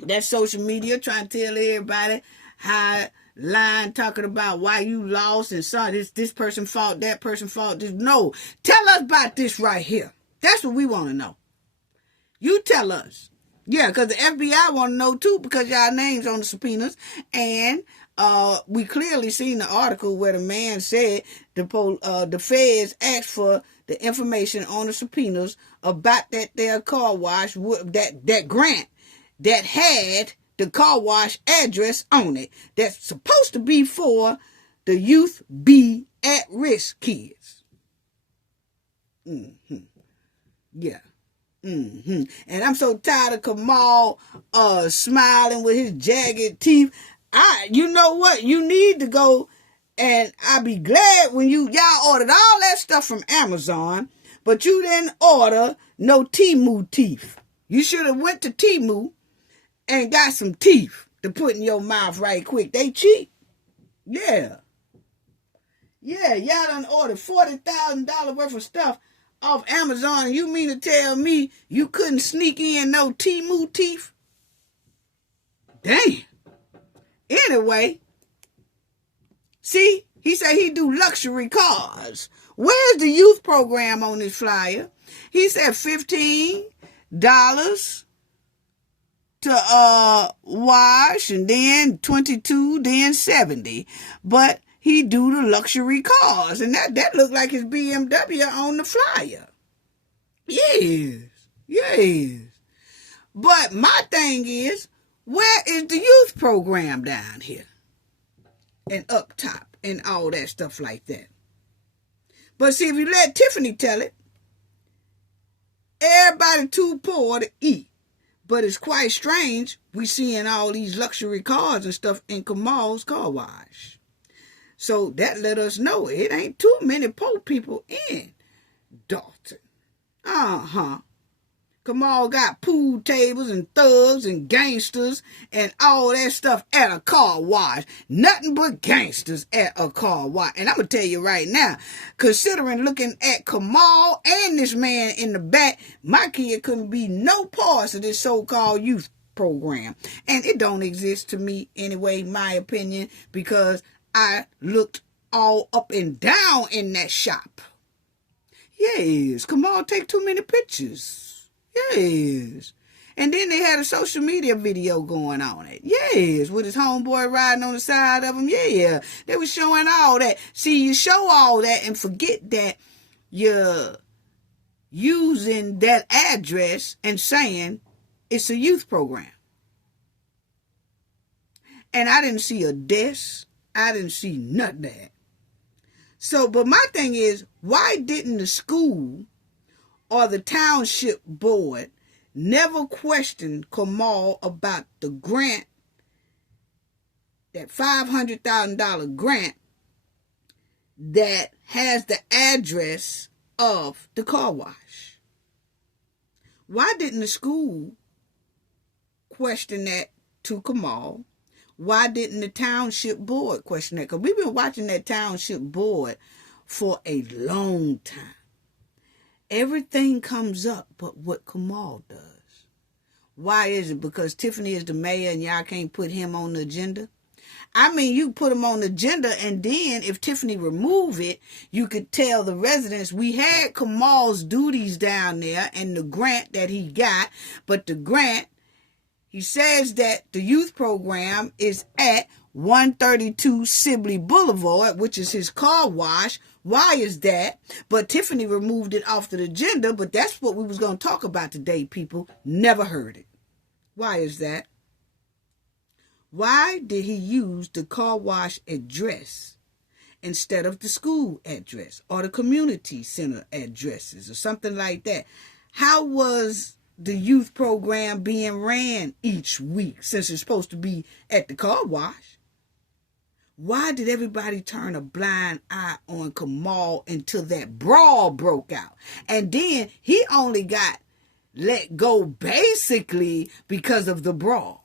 that social media trying to tell everybody how lying, talking about why you lost and saw this person fault, that person fault. No, tell us about this right here. That's what we want to know. You tell us. Yeah, because the FBI want to know too, because y'all names on the subpoenas. And we clearly seen the article where the man said the feds asked for the information on the subpoenas about that their car wash, that grant that had the car wash address on it. That's supposed to be for the youth be at risk kids. Yeah. And I'm so tired of Kamal smiling with his jagged teeth. You know what? You need to go, and I'll be glad when y'all ordered all that stuff from Amazon, but you didn't order no Temu teeth. You should have went to Temu and got some teeth to put in your mouth right quick. They cheap. Yeah. Yeah, y'all done ordered $40,000 worth of stuff off Amazon. You mean to tell me you couldn't sneak in no Temu teeth? Damn. Anyway, see, he said he do luxury cars. Where's the youth program on this flyer? He said $15 to wash, and then $22, then $70. But he do the luxury cars, and that looked like his BMW on the flyer. Yes. But my thing is, where is the youth program down here? And up top, and all that stuff like that. But see, if you let Tiffany tell it, everybody too poor to eat. But it's quite strange we seeing all these luxury cars and stuff in Kamal's car wash. So that let us know it ain't too many poor people in Dalton. Kamal got pool tables and thugs and gangsters and all that stuff at a car wash. Nothing but gangsters at a car wash. And I'm going to tell you right now, considering looking at Kamal and this man in the back, my kid couldn't be no parts of this so-called youth program. And it don't exist to me anyway, my opinion, because I looked all up and down in that shop. Yes, Kamal take too many pictures. Yes. And then they had a social media video going on it. Yes, with his homeboy riding on the side of him. Yeah, they were showing all that. See, you show all that and forget that you're using that address and saying it's a youth program. And I didn't see a desk. I didn't see none of that. So, but my thing is, why didn't the school or the township board never questioned Kamal about the grant, that $500,000 grant that has the address of the car wash? Why didn't the school question that to Kamal? Why didn't the township board question that? Because we've been watching that township board for a long time. Everything comes up but what Kamal does. Why is it? Because Tiffany is the mayor and y'all can't put him on the agenda? I mean, you put him on the agenda, and then if Tiffany remove it, you could tell the residents we had Kamal's duties down there and the grant that he got, but the grant, he says that the youth program is at 132 Sibley Boulevard, which is his car wash. Why is that? But Tiffany removed it off the agenda, but that's what we was going to talk about today, people. Never heard it. Why is that? Why did he use the car wash address instead of the school address or the community center addresses or something like that? How was the youth program being ran each week since it's supposed to be at the car wash? Why did everybody turn a blind eye on Kamal until that brawl broke out? And then he only got let go basically because of the brawl.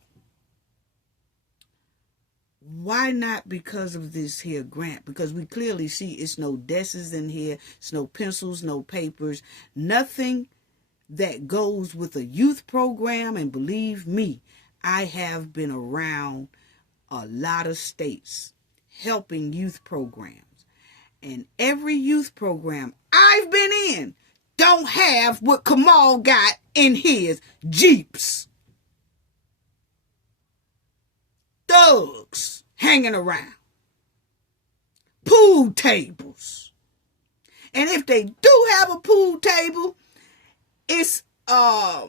Why not because of this here grant? Because we clearly see it's no desks in here, it's no pencils, no papers, nothing that goes with a youth program. And believe me, I have been around a lot of states helping youth programs. And every youth program I've been in don't have what Kamal got in his Jeeps. Thugs hanging around. Pool tables. And if they do have a pool table, it's I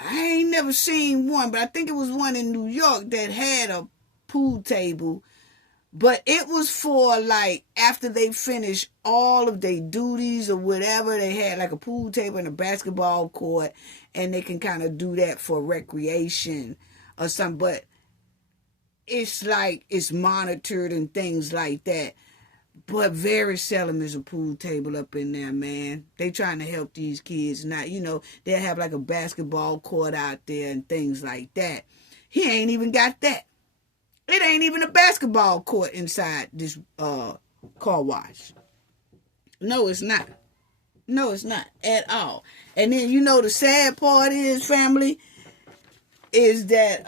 ain't never seen one, but I think it was one in New York that had a pool table But it was for like after they finished all of their duties or whatever, they had like a pool table and a basketball court, and they can kind of do that for recreation or something. But it's like it's monitored and things like that. But very seldom is a pool table up in there, man. They trying to help these kids. Not, they'll have like a basketball court out there and things like that. He ain't even got that. It ain't even a basketball court inside this car wash. No, it's not. No, it's not at all. And then the sad part is, family, is that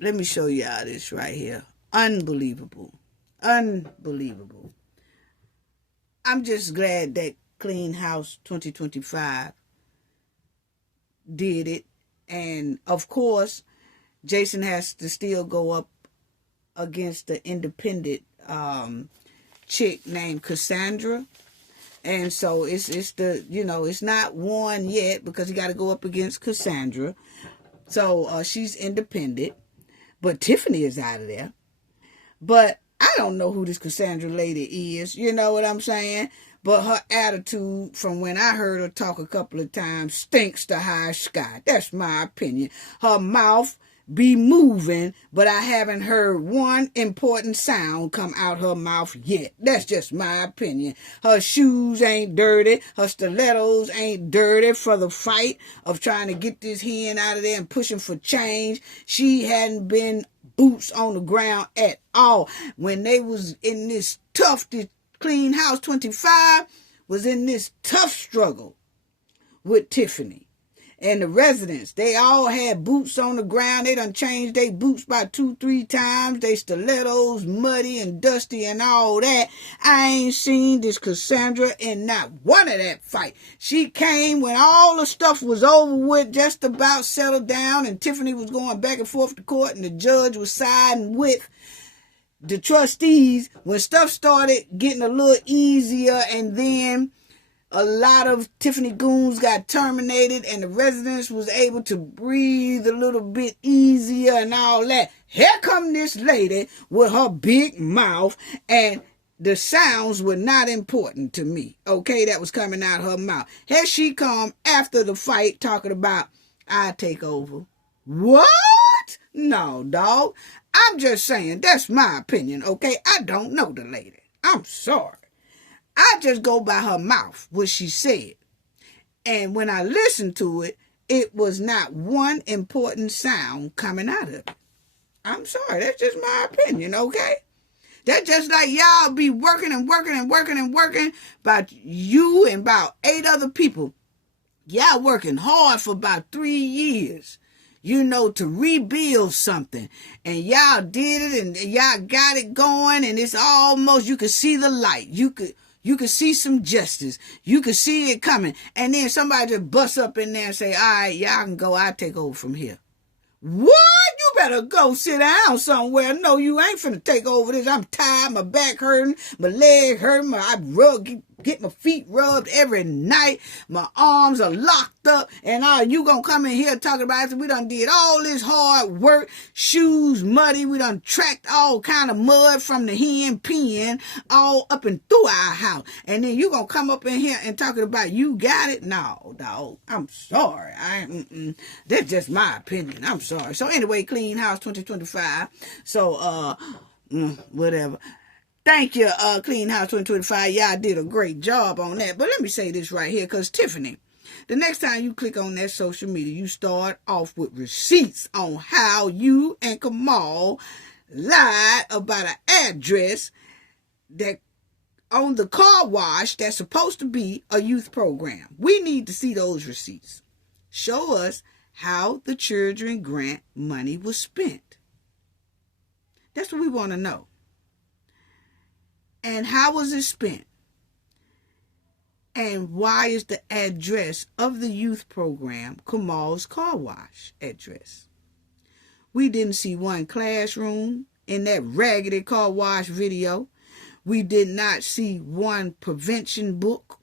let me show y'all this right here. Unbelievable. Unbelievable. I'm just glad that Clean House 2025 did it. And of course, Jason has to still go up against the independent chick named Cassandra. And so it's it's not won yet because he got to go up against Cassandra. So she's independent. But Tiffany is out of there. But I don't know who this Cassandra lady is. You know what I'm saying? But her attitude from when I heard her talk a couple of times stinks to high sky. That's my opinion. Her mouth be moving, but I haven't heard one important sound come out her mouth yet. That's just my opinion. Her shoes ain't dirty. Her stilettos ain't dirty for the fight of trying to get this hen out of there and pushing for change. She hadn't been boots on the ground at all. When they was in this Clean House 25 was in this tough struggle with Tiffany. And the residents, they all had boots on the ground. They done changed their boots by 2-3 times. They stilettos muddy and dusty and all that. I ain't seen this Cassandra in not one of that fight. She came when all the stuff was over with, just about settled down, and Tiffany was going back and forth to court, and the judge was siding with the trustees when stuff started getting a little easier, and then a lot of Tiffany goons got terminated and the residents was able to breathe a little bit easier and all that. Here come this lady with her big mouth, and the sounds were not important to me. Okay, that was coming out her mouth. Here she come after the fight talking about, I take over. What? No, dog. I'm just saying, that's my opinion, okay? I don't know the lady. I'm sorry. I just go by her mouth, what she said. And when I listened to it, it was not one important sound coming out of it. I'm sorry, that's just my opinion, okay? That's just like y'all be working about you and about 8 other people. Y'all working hard for about 3 years, to rebuild something. And y'all did it and y'all got it going, and it's almost, you could see the light. You could see some justice. You could see it coming. And then somebody just busts up in there and say, all right, y'all can go. I'll take over from here. What? You better go sit down somewhere. No, you ain't finna take over this. I'm tired. My back hurting. My leg hurting. I get my feet rubbed every night. My arms are locked up. And you gonna come in here talking about it? We done did all this hard work. Shoes muddy. We done tracked all kind of mud from the hen pen all up and through our house. And then you gonna come up in here and talking about you got it? No, dog. I'm sorry. That's just my opinion. I'm sorry. So anyway, Clean House 2025. So whatever. Thank you, Clean House 2025. Y'all did a great job on that. But let me say this right here, because Tiffany, the next time you click on that social media, you start off with receipts on how you and Kamal lied about an address that on the car wash that's supposed to be a youth program. We need to see those receipts. Show us how the children grant money was spent. That's what we want to know. And how was it spent? And why is the address of the youth program Kamal's car wash address? We didn't see one classroom in that raggedy car wash video. We did not see one prevention book.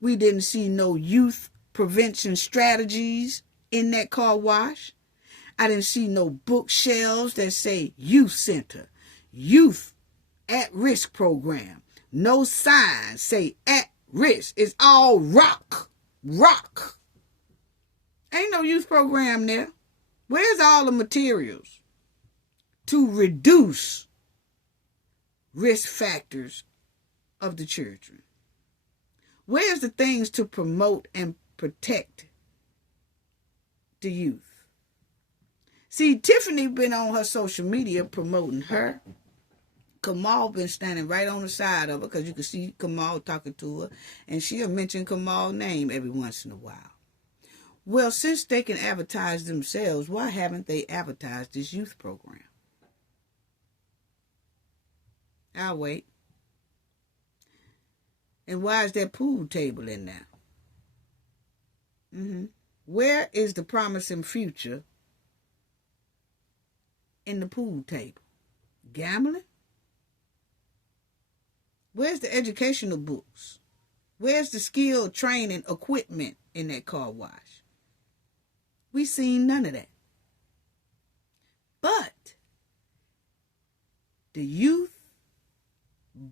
We didn't see no youth prevention strategies in that car wash. I didn't see no bookshelves that say youth center, youth at-risk program. No signs say at risk. It's all rock. Ain't no youth program there. Where's all the materials to reduce risk factors of the children? Where's the things to promote and protect the youth? See, Tiffany been on her social media promoting her. Kamal been standing right on the side of her because you can see Kamal talking to her, and she'll mention Kamal's name every once in a while. Well, since they can advertise themselves, why haven't they advertised this youth program? I'll wait. And why is that pool table in there? Where is the promising future in the pool table? Gambling? Where's the educational books? Where's the skill training equipment in that car wash? We seen none of that. But the Youth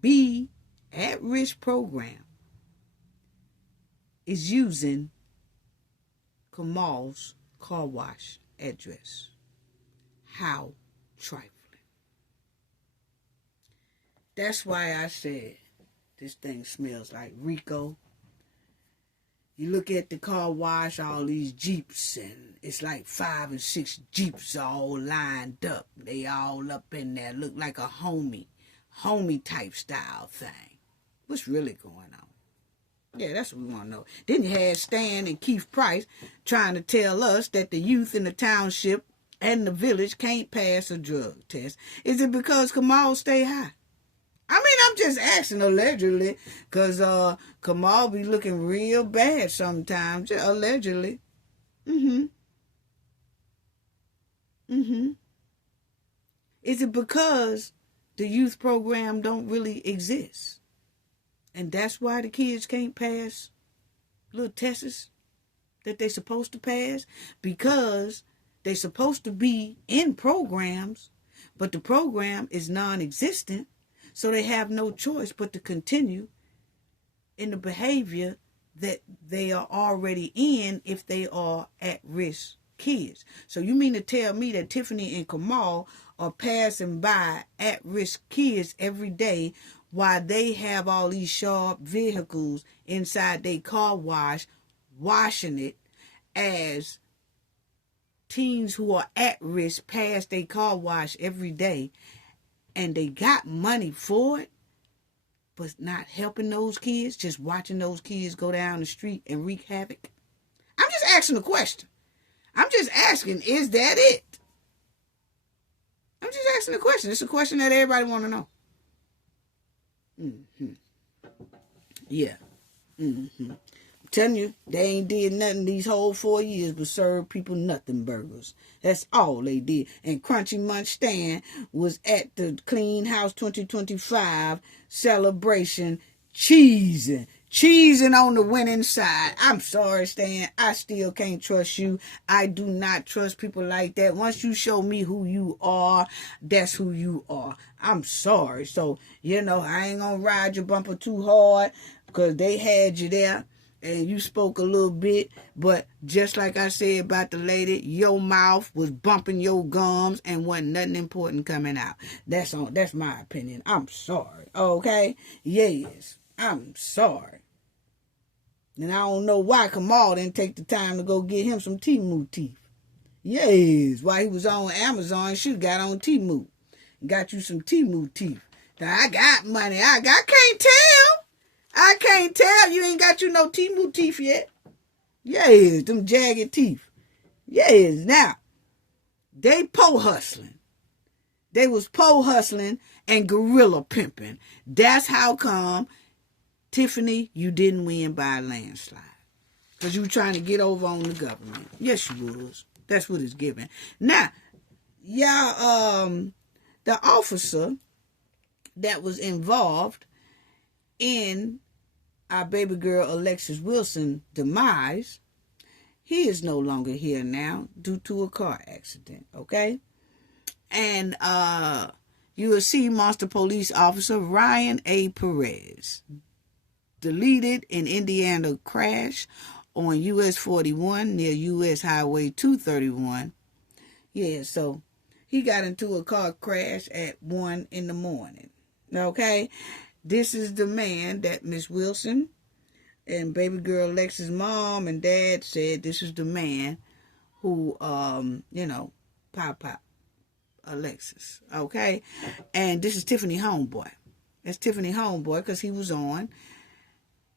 Be at Risk program is using Kamal's car wash address. How trifling. That's why I said this thing smells like Rico. You look at the car wash, all these Jeeps, and it's like 5 and 6 Jeeps all lined up. They all up in there, look like a homie type style thing. What's really going on? Yeah, that's what we want to know. Then you had Stan and Keith Price trying to tell us that the youth in the township and the village can't pass a drug test. Is it because Kamal stay high? I mean, I'm just asking allegedly, because Kamal be looking real bad sometimes, allegedly. Is it because the youth program don't really exist? And that's why the kids can't pass little tests that they supposed to pass? Because they supposed to be in programs, but the program is non-existent. So they have no choice but to continue in the behavior that they are already in if they are at-risk kids. So you mean to tell me that Tiffany and Kamal are passing by at-risk kids every day while they have all these sharp vehicles inside their car wash, washing it, as teens who are at risk pass their car wash every day, and they got money for it, but not helping those kids, just watching those kids go down the street and wreak havoc? I'm just asking a question. I'm just asking, is that it? I'm just asking a question. It's a question that everybody want to know. Yeah. I'm telling you, they ain't did nothing these whole 4 years but serve people nothing burgers. That's all they did. And Crunchy Munch Stan was at the Clean House 2025 celebration cheesing on the winning side. I'm sorry, Stan. I still can't trust you. I do not trust people like that. Once you show me who you are, that's who you are. I'm sorry. So, I ain't gonna ride your bumper too hard because they had you there. And you spoke a little bit, but just like I said about the lady, your mouth was bumping your gums and wasn't nothing important coming out. That's my opinion. I'm sorry. Okay? Yes. I'm sorry. And I don't know why Kamal didn't take the time to go get him some Temu teeth. Yes. While he was on Amazon, she got on Temu. Got you some Temu teeth. Now, I got money. I can't tell. I can't tell. You ain't got you no Temu teeth yet. Yes, them jagged teeth. Yes, now, they po hustling. They was po hustling and gorilla pimping. That's how come, Tiffany, you didn't win by a landslide. Because you were trying to get over on the government. Yes, you was. That's what it's giving. Now, y'all, the officer that was involved in our baby girl Alexis Wilson demise, he is no longer here now due to a car accident, okay? And you will see Monster Police Officer Ryan A. Perez deleted in Indiana crash on US 41 near US Highway 231. Yeah, so he got into a car crash at 1 in the morning. Okay, this is the man that Miss Wilson and baby girl Lex's mom and dad said this is the man who, pop Alexis, okay? And this is Tiffany Homeboy. That's Tiffany Homeboy because he was on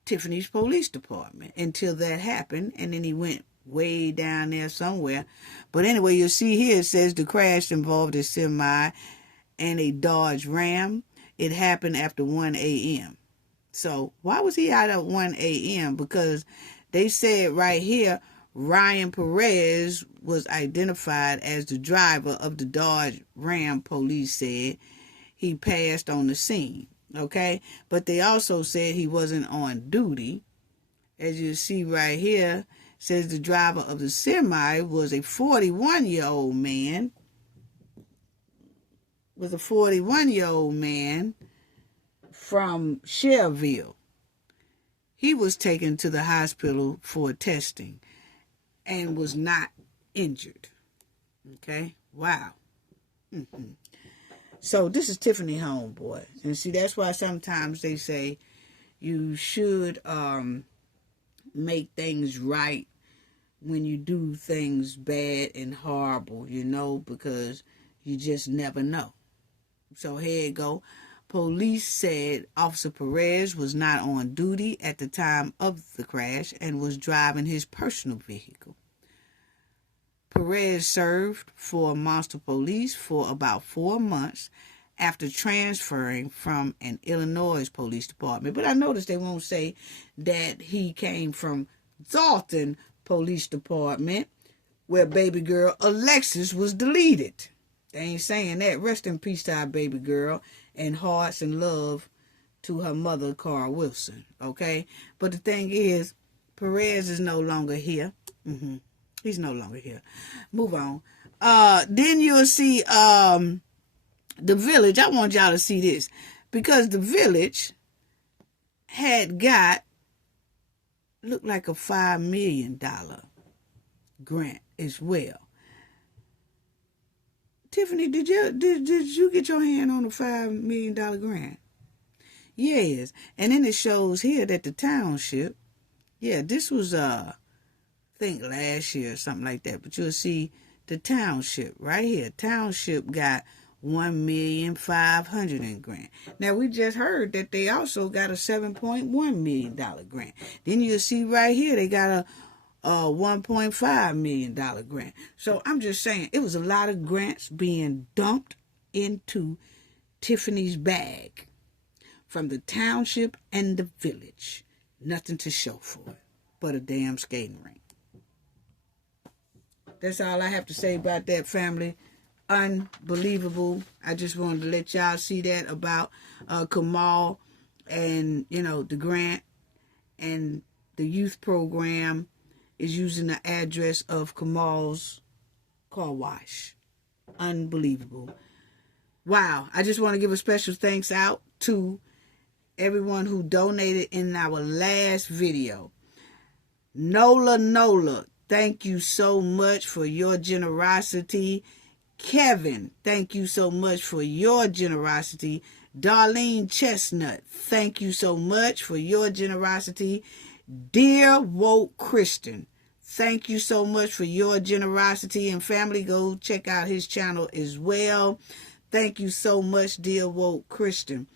Tiffany's police department until that happened, and then he went way down there somewhere. But anyway, you'll see here it says the crash involved a semi and a Dodge Ram. It happened after 1 a.m. So why was he out at 1 a.m.? Because they said right here, Ryan Perez was identified as the driver of the Dodge Ram, police said. He passed on the scene, okay? But they also said he wasn't on duty. As you see right here, says the driver of the semi was a 41-year-old man. From Shelbyville. He was taken to the hospital for testing and was not injured. Okay? Wow. So this is Tiffany Homeboy. And see, that's why sometimes they say you should make things right when you do things bad and horrible, because you just never know. So here you go. Police said Officer Perez was not on duty at the time of the crash and was driving his personal vehicle. Perez served for Monster Police for about 4 months after transferring from an Illinois police department. But I noticed they won't say that he came from Dalton Police Department, where baby girl Alexis was deleted. They ain't saying that. Rest in peace to our baby girl, and hearts and love to her mother, Carl Wilson. Okay? But the thing is, Perez is no longer here. He's no longer here. Move on. Then you'll see the Village. I want y'all to see this. Because the Village had looked like a $5 million grant as well. Tiffany, did you get your hand on a $5 million grant? Yes. And then it shows here that the township, this was, I think last year or something like that. But you'll see the township right here. Township got $1,500,000 in grant. Now, we just heard that they also got a $7.1 million grant. Then you'll see right here they got a $1.5 million grant. So I'm just saying, it was a lot of grants being dumped into Tiffany's bag from the township and the village. Nothing to show for it but a damn skating rink. That's all I have to say about that, family. Unbelievable. I just wanted to let y'all see that about Kamal and, the grant and the youth program is using the address of Kamal's car wash. Unbelievable. Wow. I just want to give a special thanks out to everyone who donated in our last video. Nola, thank you so much for your generosity. Kevin, thank you so much for your generosity. Darlene Chestnut, thank you so much for your generosity. Dear Woke Christian, thank you so much for your generosity. And family, go check out his channel as well. Thank you so much, dear Woke Christian.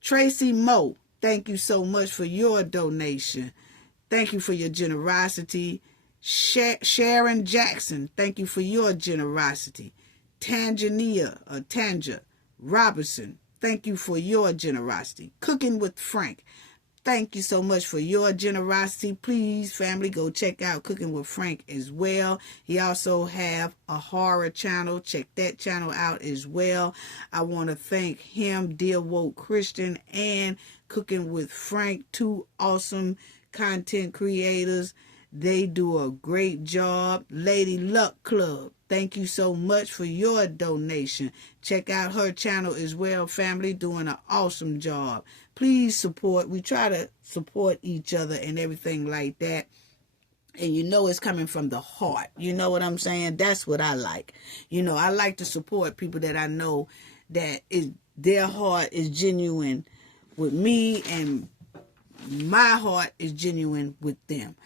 Tracy Moe, thank you so much for your donation. Thank you for your generosity. Sharon Jackson, thank you for your generosity. Tanja Robertson, thank you for your generosity. Cooking with Frank, thank you so much for your generosity. Please, family, go check out Cooking with Frank as well. He also have a horror channel. Check that channel out as well. I want to thank him, Dear Woke Christian, and Cooking with Frank, two awesome content creators They do a great job. Lady Luck Club, thank you so much for your donation. Check out her channel as well, family, doing an awesome job. Please support. We try to support each other and everything like that. And you know it's coming from the heart. You know what I'm saying? That's what I like. You know, I like to support people that I know that their heart is genuine with me and my heart is genuine with them.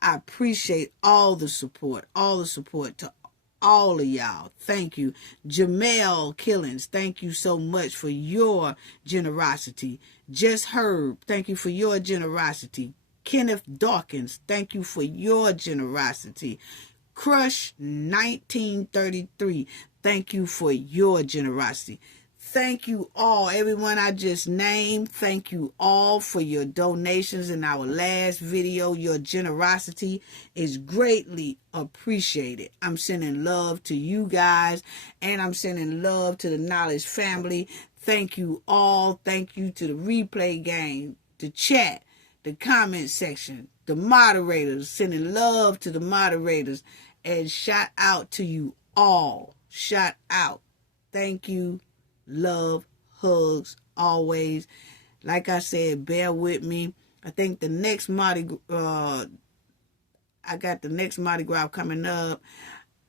I appreciate all the support to all of y'all. Thank you. Jamel Killings, thank you so much for your generosity. Just Herb, thank you for your generosity. Kenneth Dawkins, thank you for your generosity. Crush 1933, thank you for your generosity. Thank you all, everyone I just named. Thank you all for your donations in our last video. Your generosity is greatly appreciated. I'm sending love to you guys, and I'm sending love to the Knowledge family. Thank you all. Thank you to the replay game, the chat, the comment section, the moderators. Sending love to the moderators, and shout out to you all. Shout out. Thank you. Love, hugs, always. Like I said, bear with me. I think the next I got the next Mardi Gras coming up.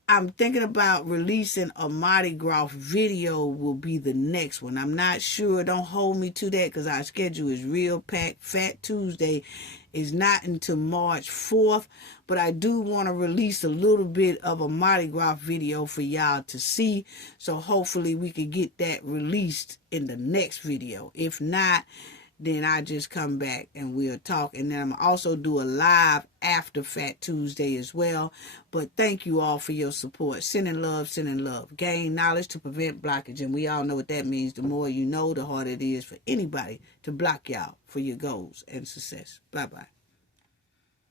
I'm thinking about releasing a Mardi Gras video will be the next one. I'm not sure. Don't hold me to that because our schedule is real packed. Fat Tuesday is not until March 4th. But I do want to release a little bit of a Mardi Gras video for y'all to see. So hopefully we can get that released in the next video. If not, then I just come back and we'll talk. And then I'm also do a live after Fat Tuesday as well. But thank you all for your support. Sending love, sending love. Gain knowledge to prevent blockage. And we all know what that means. The more you know, the harder it is for anybody to block y'all for your goals and success. Bye-bye.